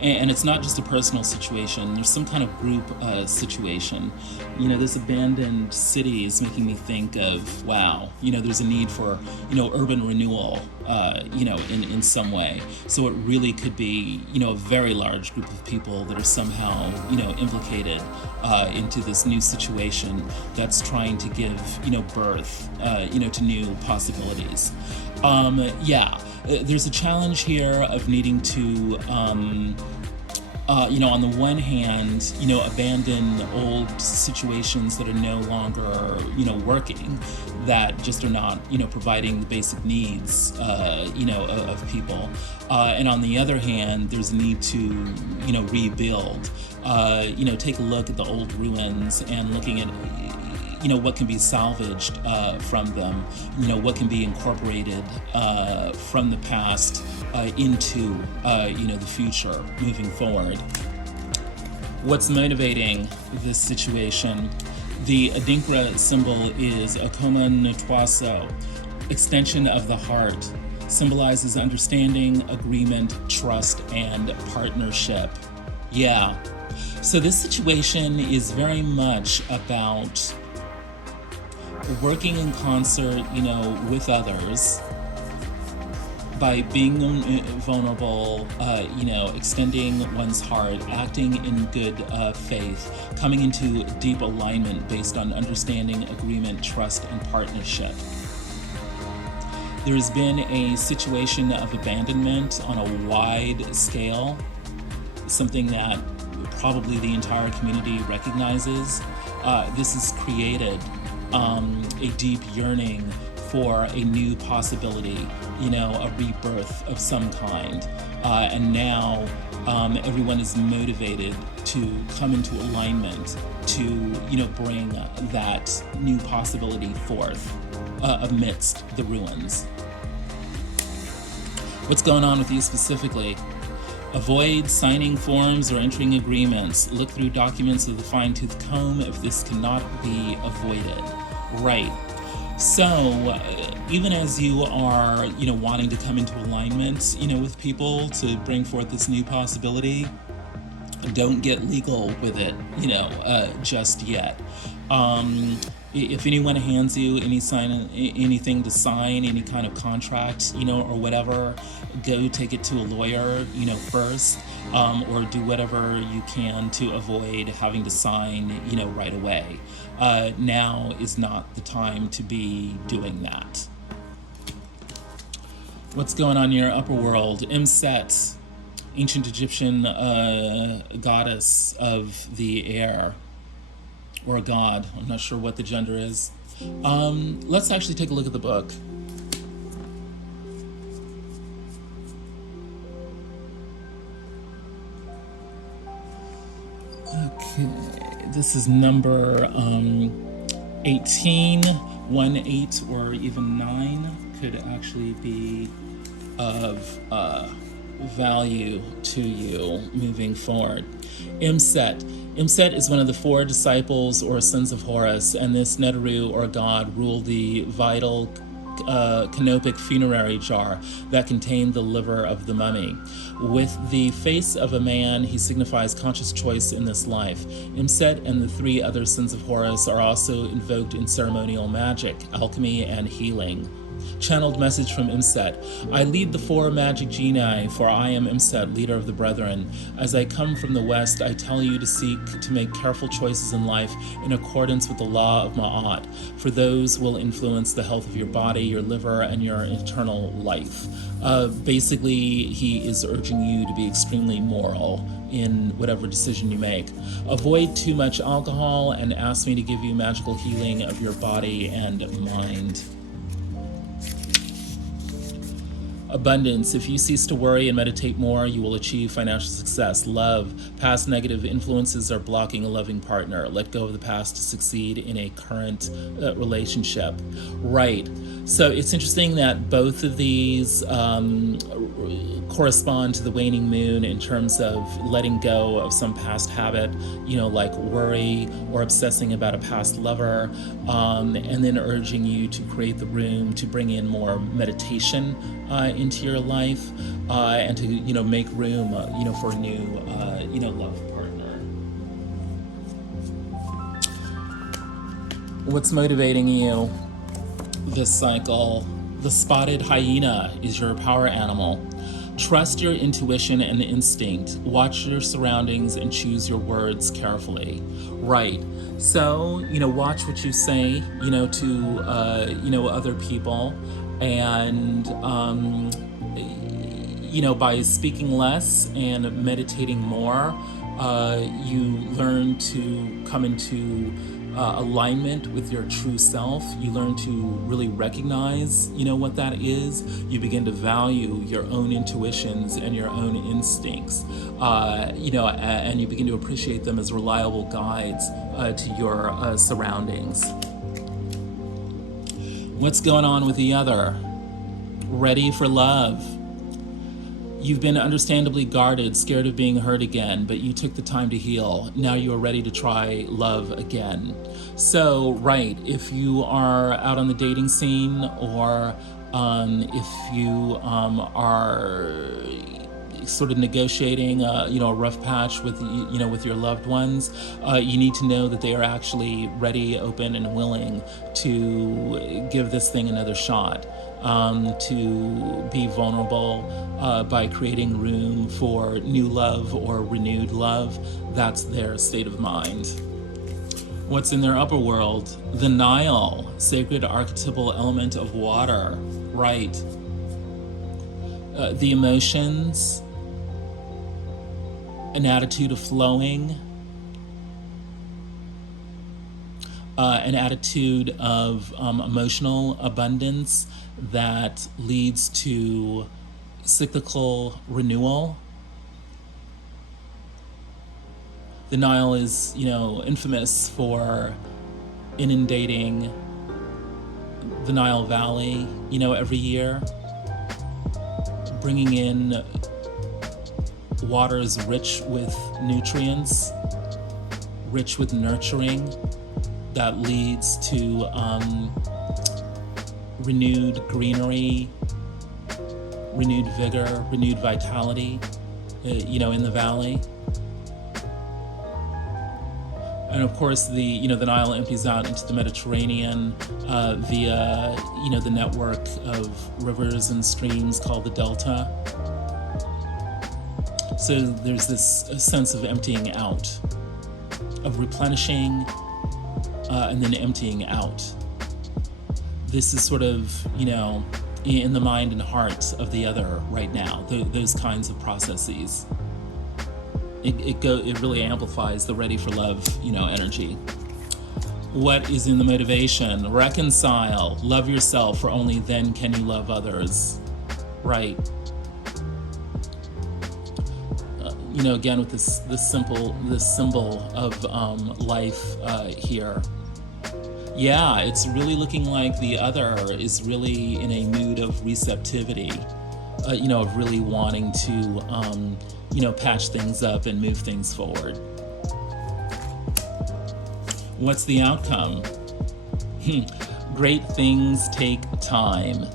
and it's not just a personal situation, there's some kind of group situation. This abandoned city is making me think of, wow, there's a need for, urban renewal, in some way. So it really could be, a very large group of people that are somehow, implicated into this new situation that's trying to give, birth, to new possibilities. There's a challenge here of needing to, on the one hand, abandon old situations that are no longer, working, that just are not, providing the basic needs, of people. And on the other hand, there's a need to, rebuild, take a look at the old ruins and looking at, what can be salvaged from them, what can be incorporated from the past into, the future moving forward. What's motivating this situation? The Adinkra symbol is Akoma Ntwaso, extension of the heart, symbolizes understanding, agreement, trust, and partnership. Yeah. So this situation is very much about working in concert, with others, by being vulnerable, extending one's heart, acting in good faith, coming into deep alignment based on understanding, agreement, trust, and partnership. There's been a situation of abandonment on a wide scale, something that probably the entire community recognizes. This has created a deep yearning for a new possibility, a rebirth of some kind. And now everyone is motivated to come into alignment to, bring that new possibility forth amidst the ruins. What's going on with you specifically? Avoid signing forms or entering agreements. Look through documents with a fine-tooth comb if this cannot be avoided. Right. So, even as you are, wanting to come into alignment, with people to bring forth this new possibility, don't get legal with it, just yet. If anyone hands you anything to sign, any kind of contract, or whatever, go take it to a lawyer, first, or do whatever you can to avoid having to sign, right away. Now is not the time to be doing that. What's going on in your upper world? Imset, ancient Egyptian goddess of the air. Or a god. I'm not sure what the gender is. Let's actually take a look at the book. Okay, this is number 18, 1, 8, or even 9 could actually be of value to you moving forward. Imset. Imset is one of the 4 disciples or sons of Horus, and this Neteru or god ruled the vital canopic funerary jar that contained the liver of the mummy. With the face of a man, he signifies conscious choice in this life. Imset and the 3 other sons of Horus are also invoked in ceremonial magic, alchemy, and healing. Channeled message from Imset. I lead the 4 magic genii, for I am Imset, leader of the brethren. As I come from the west, I tell you to seek to make careful choices in life in accordance with the law of Ma'at, for those will influence the health of your body, your liver, and your eternal life. Basically, he is urging you to be extremely moral in whatever decision you make. Avoid too much alcohol and ask me to give you magical healing of your body and mind. Abundance. If you cease to worry and meditate more, you will achieve financial success. Love. Past negative influences are blocking a loving partner. Let go of the past to succeed in a current relationship. Right. So it's interesting that both of these correspond to the waning moon in terms of letting go of some past habit, like worry or obsessing about a past lover, and then urging you to create the room to bring in more meditation into your life, and to make room for a new love partner. What's motivating you this cycle? The spotted hyena is your power animal. Trust your intuition and instinct. Watch your surroundings and choose your words carefully. Right. So, watch what you say, to, other people. And, by speaking less and meditating more, you learn to come into alignment with your true self. You learn to really recognize, what that is. You begin to value your own intuitions and your own instincts, and you begin to appreciate them as reliable guides to your surroundings. What's going on with the other? Ready for love. You've been understandably guarded, scared of being hurt again, but you took the time to heal. Now you are ready to try love again. So, right, if you are out on the dating scene, or if you are sort of negotiating, a rough patch with, with your loved ones, you need to know that they are actually ready, open, and willing to give this thing another shot. To be vulnerable by creating room for new love or renewed love. That's their state of mind. What's in their upper world? The Nile, sacred archetypal element of water. Right. The emotions, an attitude of flowing, an attitude of emotional abundance that leads to cyclical renewal. The Nile is, infamous for inundating the Nile Valley, every year, bringing in waters rich with nutrients, rich with nurturing, that leads to renewed greenery, renewed vigor, renewed vitality, in the valley. And of course, the Nile empties out into the Mediterranean via, the network of rivers and streams called the Delta. So there's this sense of emptying out, of replenishing, and then emptying out. This is sort of, in the mind and heart of the other right now, those kinds of processes. It really amplifies the ready for love, energy. What is in the motivation? Reconcile, love yourself, for only then can you love others. Right. Again with this symbol of life here. Yeah, it's really looking like the other is really in a mood of receptivity, of really wanting to, patch things up and move things forward. What's the outcome? Great things take time.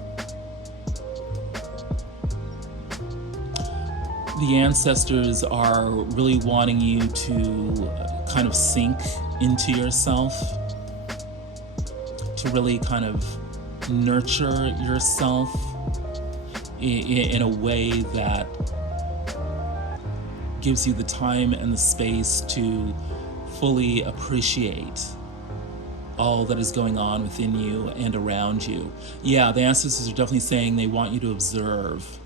The ancestors are really wanting you to kind of sink into yourself, to really kind of nurture yourself in a way that gives you the time and the space to fully appreciate all that is going on within you and around you. Yeah, the ancestors are definitely saying they want you to observe.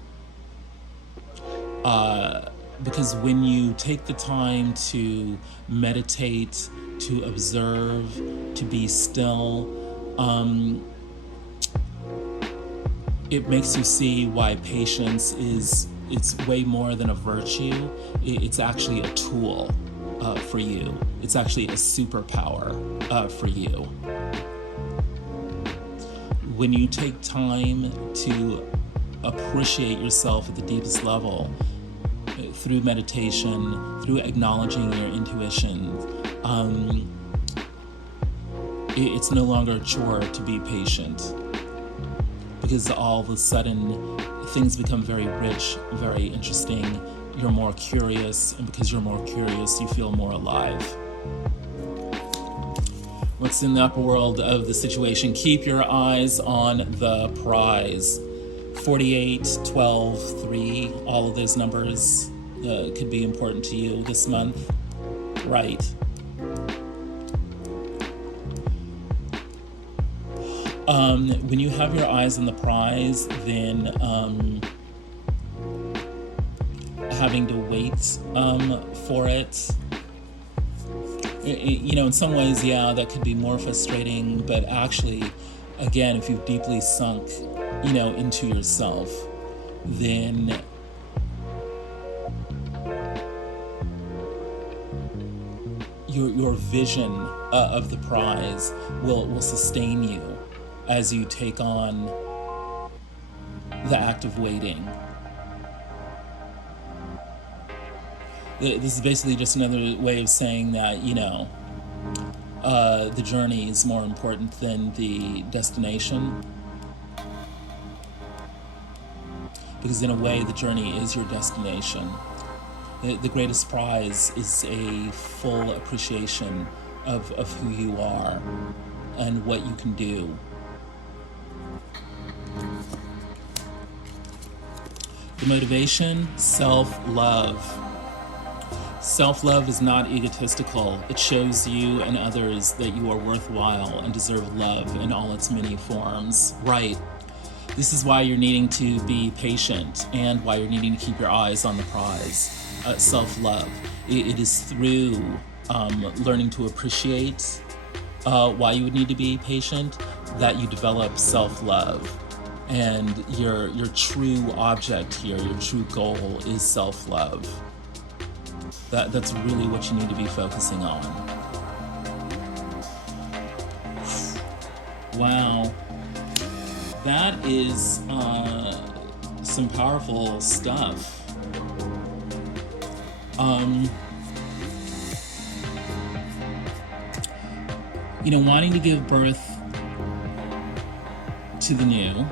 Because when you take the time to meditate, to observe, to be still, it makes you see why patience it's way more than a virtue. It's actually a tool for you. It's actually a superpower for you. When you take time to appreciate yourself at the deepest level, through meditation, through acknowledging your intuition, it's no longer a chore to be patient, because all of a sudden things become very rich, very interesting. You're more curious, and because you're more curious, you feel more alive. What's in the upper world of the situation? Keep your eyes on the prize. 48, 12, 3, all of those numbers could be important to you this month. Right. When you have your eyes on the prize, then having to wait for it, you know, in some ways, yeah, that could be more frustrating, but actually, again, if you've deeply sunk, you know, into yourself, then your vision of the prize will sustain you as you take on the act of waiting. This is basically just another way of saying that, you know, the journey is more important than the destination. Because in a way, the journey is your destination. The greatest prize is a full appreciation of who you are and what you can do. The motivation, self-love. Self-love is not egotistical. It shows you and others that you are worthwhile and deserve love in all its many forms. Right. This is why you're needing to be patient and why you're needing to keep your eyes on the prize. Self-love. It is through learning to appreciate why you would need to be patient that you develop self-love. And your true object here, your true goal is self-love. That's really what you need to be focusing on. Wow. That is some powerful stuff. You know, wanting to give birth to the new,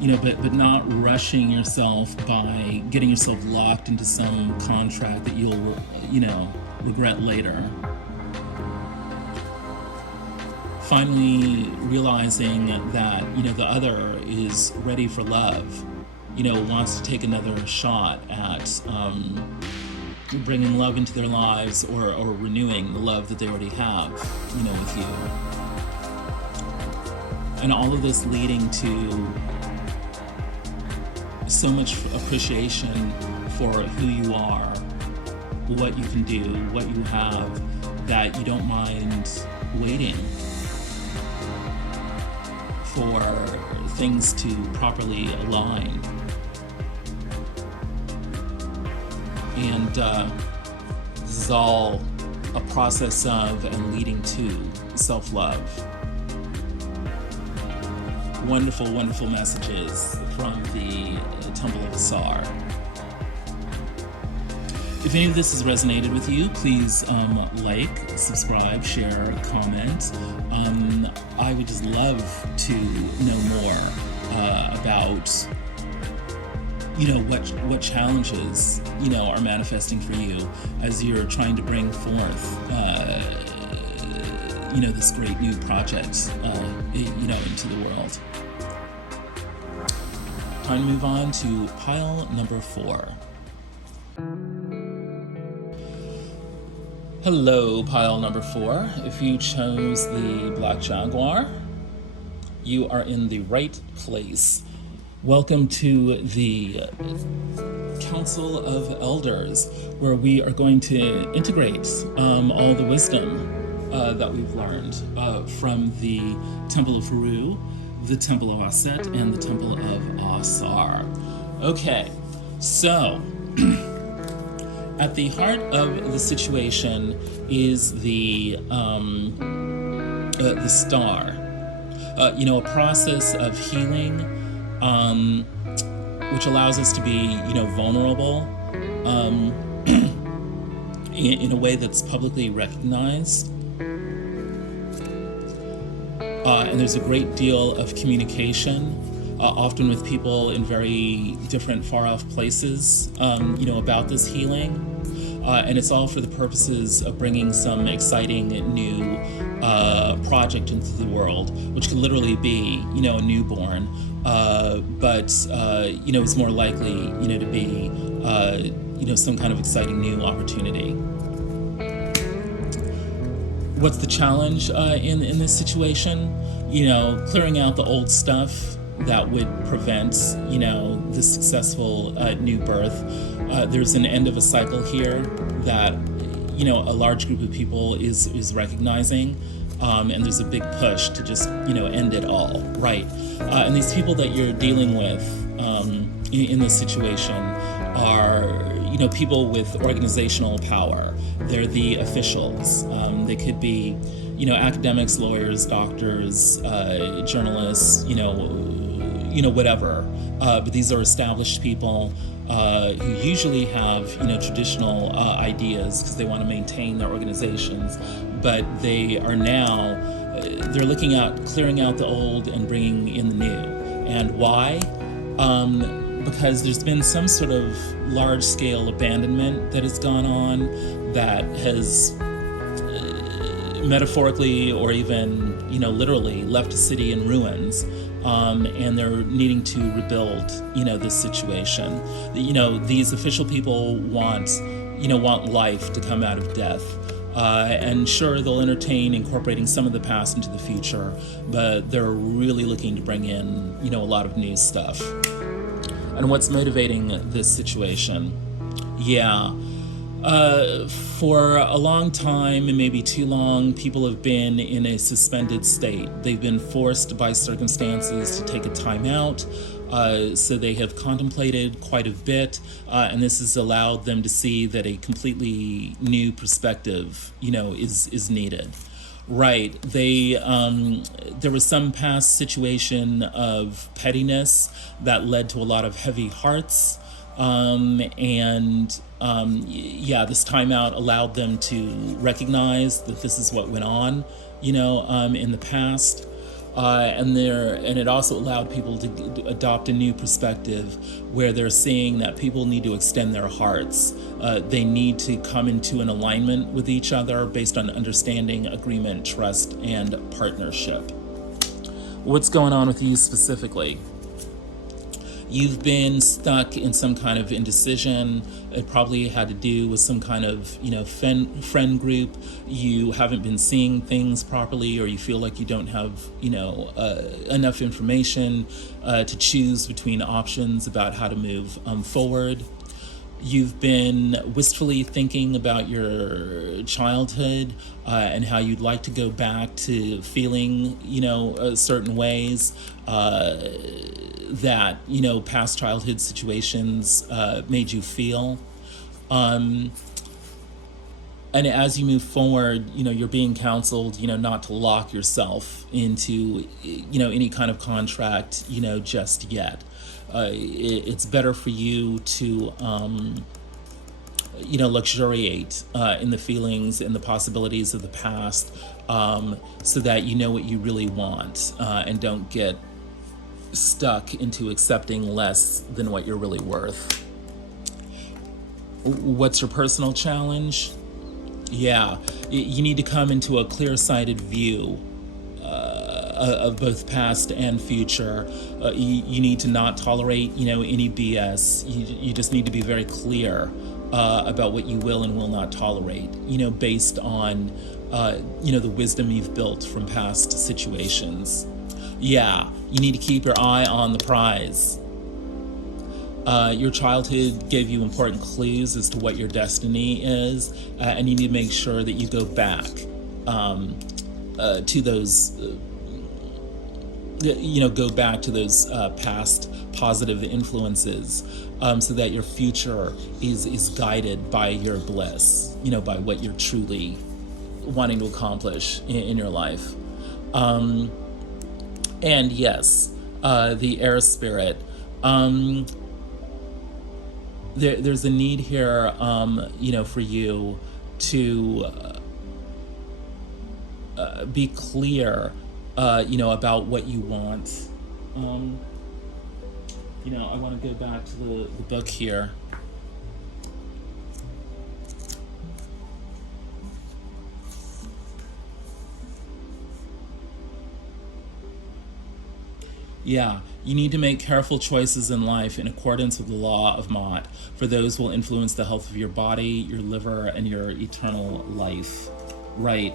you know, but not rushing yourself by getting yourself locked into some contract that you'll, you know, regret later. Finally realizing that, you know, the other is ready for love, you know, wants to take another shot at bringing love into their lives or renewing the love that they already have, you know, with you. And all of this leading to so much appreciation for who you are, what you can do, what you have, that you don't mind waiting for things to properly align. And this is all a process of and leading to self-love. Wonderful, wonderful messages from the Temple of Asar. If any of this has resonated with you, please like, subscribe, share, comment. I would just love to know more about what challenges are manifesting for you as you're trying to bring forth this great new project into the world. Time to move on to pile number 4. Hello, pile number 4. If you chose the Black Jaguar, you are in the right place. Welcome to the Council of Elders, where we are going to integrate all the wisdom that we've learned from the Temple of Heru, the Temple of Auset, and the Temple of Asar. Okay, so at the heart of the situation is the star. A process of healing, which allows us to be, vulnerable in a way that's publicly recognized. And there's a great deal of communication, often with people in very different, far-off places, about this healing. And it's all for the purposes of bringing some exciting new project into the world, which can literally be, a newborn, but it's more likely, to be, some kind of exciting new opportunity. What's the challenge in this situation? Clearing out the old stuff that would prevent, the successful new birth. There's an end of a cycle here that, a large group of people is recognizing, and there's a big push to just, end it all, right? And these people that you're dealing with in this situation are, people with organizational power. They're the officials. They could be, academics, lawyers, doctors, journalists, whatever. But these are established people who usually have, traditional ideas because they want to maintain their organizations. But they are now, they're looking at clearing out the old and bringing in the new. And why? Because there's been some sort of large-scale abandonment that has gone on that has metaphorically or even, literally left a city in ruins. And they're needing to rebuild, this situation. These official people want life to come out of death. And sure, they'll entertain incorporating some of the past into the future, but they're really looking to bring in, a lot of new stuff. And what's motivating this situation? For a long time, and maybe too long, people have been in a suspended state. They've been forced by circumstances to take a time out, so they have contemplated quite a bit, and this has allowed them to see that a completely new perspective, is needed. Right. There was some past situation of pettiness that led to a lot of heavy hearts. This timeout allowed them to recognize that this is what went on, in the past. And it also allowed people to adopt a new perspective where they're seeing that people need to extend their hearts. They need to come into an alignment with each other based on understanding, agreement, trust, and partnership. What's going on with you specifically? You've been stuck in some kind of indecision. It probably had to do with some kind of, friend group. You haven't been seeing things properly, or you feel like you don't have, enough information to choose between options about how to move forward. You've been wistfully thinking about your childhood and how you'd like to go back to feeling, certain ways that, past childhood situations made you feel. And as you move forward, you're being counseled, not to lock yourself into, any kind of contract, just yet. It's better for you to luxuriate in the feelings and the possibilities of the past, so that you know what you really want, and don't get stuck into accepting less than what you're really worth. What's your personal challenge? Yeah, you need to come into a clear-sighted view of both past and future. You need to not tolerate, any BS. You just need to be very clear about what you will and will not tolerate, based on, the wisdom you've built from past situations. Yeah, you need to keep your eye on the prize. Your childhood gave you important clues as to what your destiny is, and you need to make sure that you go back to those, go back to those past positive influences, so that your future is guided by your bliss, by what you're truly wanting to accomplish in your life. And yes, the air spirit. There's a need here, for you to be clear, about what you want. I want to go back to the book here. Yeah, you need to make careful choices in life in accordance with the law of Mott, for those will influence the health of your body, your liver, and your eternal life. Right.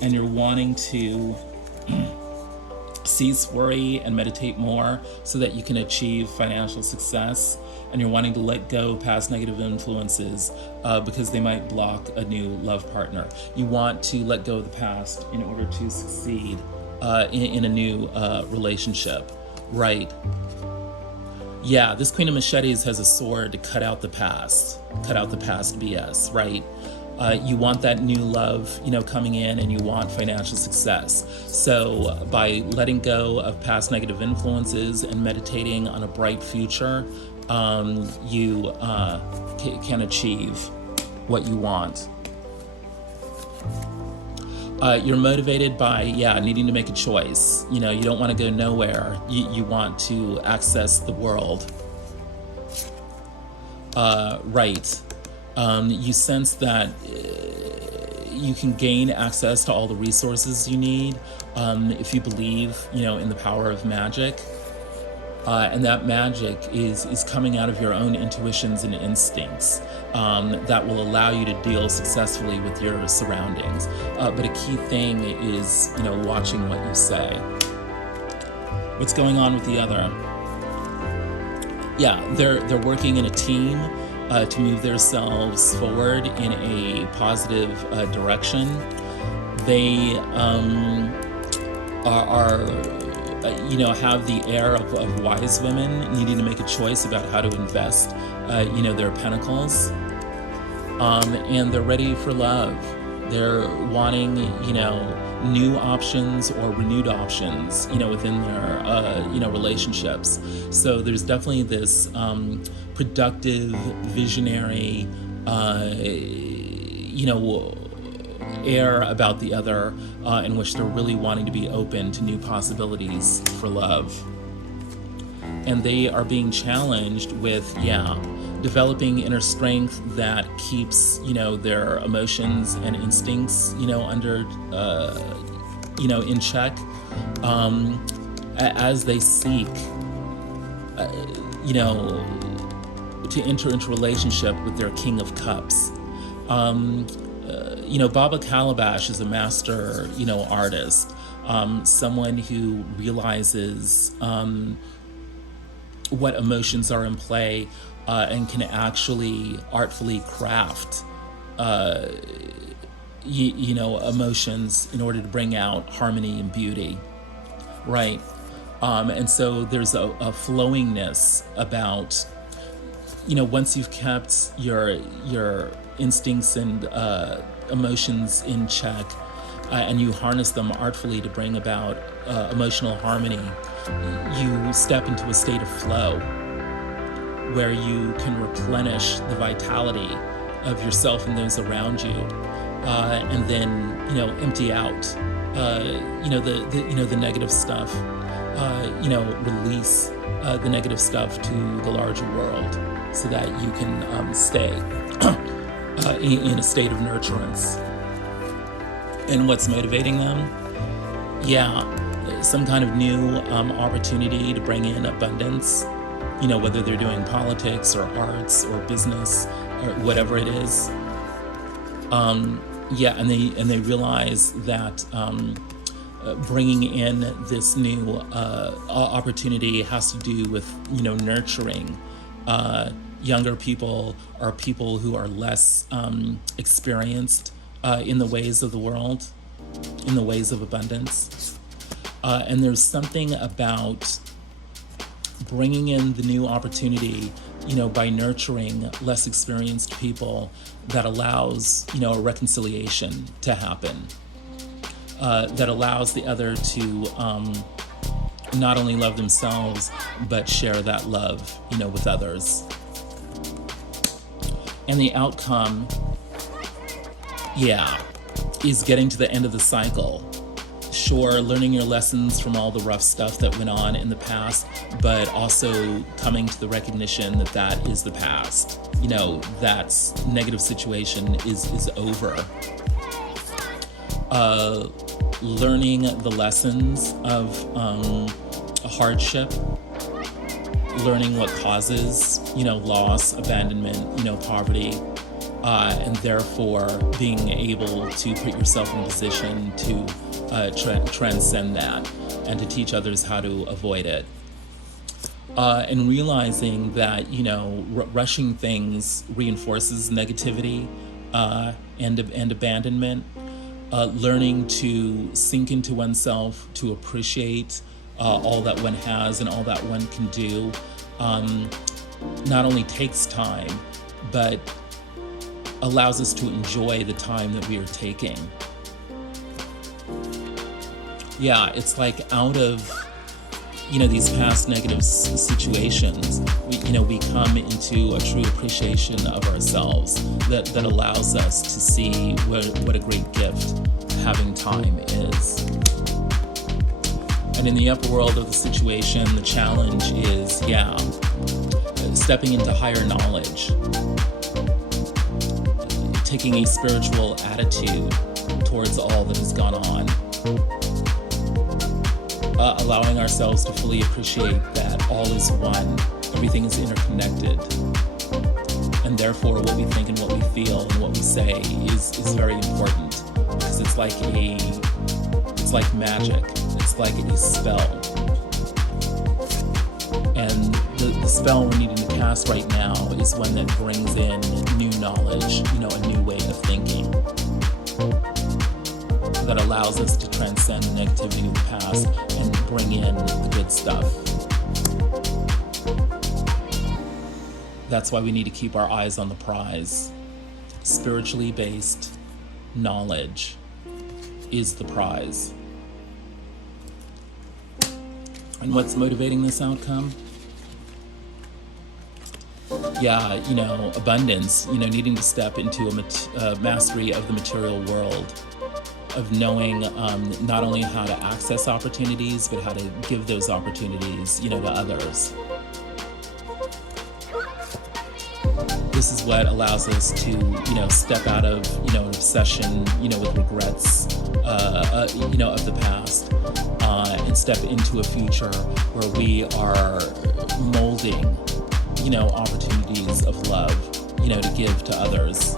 And you're wanting to cease worry and meditate more so that you can achieve financial success. And you're wanting to let go past negative influences because they might block a new love partner. You want to let go of the past in order to succeed in a new relationship. Right. Yeah, this Queen of Machetes has a sword to cut out the past BS, right? You want that new love, coming in, and you want financial success. So by letting go of past negative influences and meditating on a bright future, you can achieve what you want. You're motivated by, needing to make a choice. You don't want to go nowhere. You want to access the world. Right. You sense that you can gain access to all the resources you need if you believe, in the power of magic. And that magic is coming out of your own intuitions and instincts that will allow you to deal successfully with your surroundings. But a key thing is, watching what you say. What's going on with the other? Yeah, they're working in a team to move themselves forward in a positive direction. They have the air of wise women needing to make a choice about how to invest, their pentacles. And they're ready for love. They're wanting, new options or renewed options, within their, relationships. So there's definitely this productive, visionary, air about the other, in which they're really wanting to be open to new possibilities for love. And they are being challenged with, developing inner strength that keeps, their emotions and instincts, under, in check, as they seek, to enter into relationship with their King of Cups. Baba Calabash is a master, artist, someone who realizes what emotions are in play and can actually artfully craft, emotions in order to bring out harmony and beauty, right? And so there's a flowingness about, once you've kept your instincts and emotions in check, and you harness them artfully to bring about emotional harmony, you step into a state of flow where you can replenish the vitality of yourself and those around you, and then empty out the negative stuff. Release the negative stuff to the larger world, so that you can stay in a state of nurturance. And what's motivating them? Some kind of new opportunity to bring in abundance, whether they're doing politics or arts or business or whatever it is. And they realize that bringing in this new opportunity has to do with nurturing. Younger people are people who are less experienced in the ways of the world, in the ways of abundance. And there's something about bringing in the new opportunity, by nurturing less experienced people, that allows, a reconciliation to happen, that allows the other to not only love themselves, but share that love, with others. And the outcome, is getting to the end of the cycle. Sure, learning your lessons from all the rough stuff that went on in the past, but also coming to the recognition that that is the past. That negative situation is over. Learning the lessons of hardship, learning what causes, loss, abandonment, poverty, and therefore being able to put yourself in a position to transcend that and to teach others how to avoid it. And realizing that, rushing things reinforces negativity and abandonment. Learning to sink into oneself, to appreciate all that one has and all that one can do, not only takes time, but allows us to enjoy the time that we are taking. It's like out of these past negative situations, we come into a true appreciation of ourselves that allows us to see what a great gift having time is. And in the upper world of the situation, the challenge is, stepping into higher knowledge, taking a spiritual attitude towards all that has gone on. Allowing ourselves to fully appreciate that all is one, everything is interconnected, and therefore what we think and what we feel and what we say is very important, because it's like magic, it's like a spell. And the spell we're needing to cast right now is one that brings in new knowledge, a new way of thinking, that allows us to transcend the negativity of the past and bring in the good stuff. That's why we need to keep our eyes on the prize. Spiritually based knowledge is the prize. And what's motivating this outcome? Abundance, needing to step into a mastery of the material world, of knowing not only how to access opportunities, but how to give those opportunities, to others. This is what allows us to, step out of, an obsession, with regrets, of the past, and step into a future where we are molding, opportunities of love, to give to others.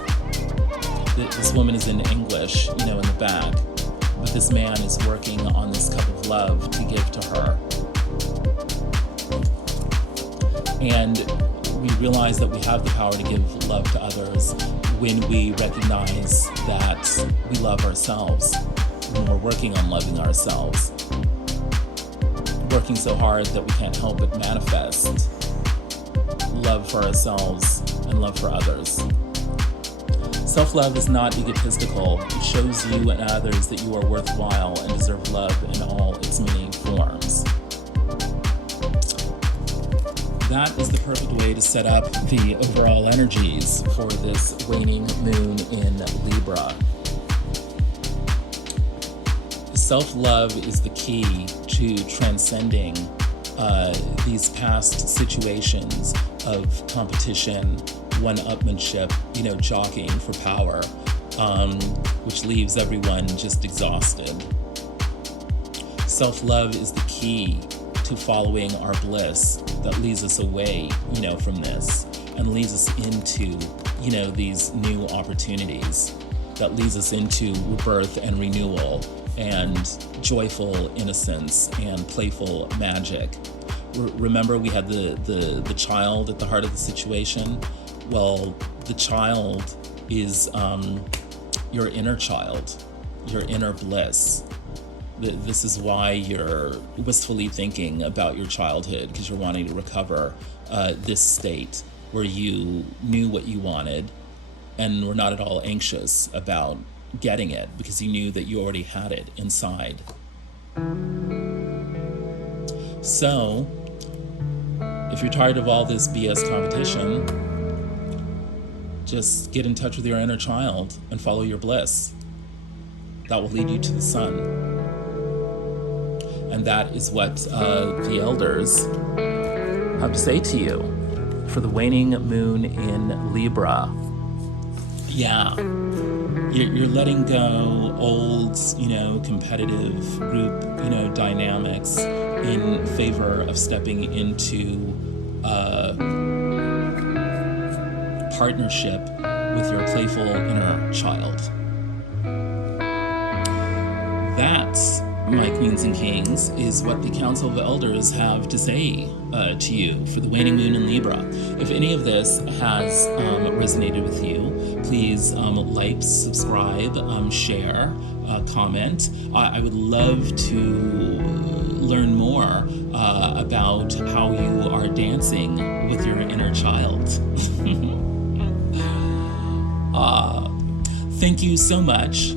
This woman is in English, in the back, but this man is working on this cup of love to give to her. And we realize that we have the power to give love to others when we recognize that we love ourselves, when we're working on loving ourselves, working so hard that we can't help but manifest love for ourselves and love for others. Self-love is not egotistical. It shows you and others that you are worthwhile and deserve love in all its many forms. that is the perfect way to set up the overall energies for this waning moon in Libra. Self-love is the key to transcending these past situations of competition, one-upmanship, jockeying for power, which leaves everyone just exhausted. Self-love is the key to following our bliss that leads us away, from this and leads us into, these new opportunities, that leads us into rebirth and renewal and joyful innocence and playful magic. Remember, we had the child at the heart of the situation? Well, the child is your inner child, your inner bliss. This is why you're wistfully thinking about your childhood, because you're wanting to recover this state where you knew what you wanted and were not at all anxious about getting it, because you knew that you already had it inside. So, if you're tired of all this BS competition, just get in touch with your inner child and follow your bliss. That will lead you to the sun. And that is what the elders have to say to you for the waning moon in Libra. Yeah, you're letting go old, competitive group, dynamics in favor of stepping into partnership with your playful inner child. That, my queens and kings, is what the Council of Elders have to say to you for the waning moon in Libra. If any of this has resonated with you, please like, subscribe, share, comment. I would love to learn more about how you are dancing with your inner child. Thank you so much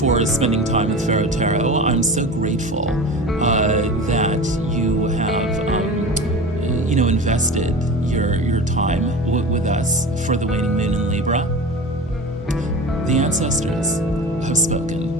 for spending time with Pharaoh Tarot. I'm so grateful that you have, invested your time with us for the waning moon in Libra. The ancestors have spoken.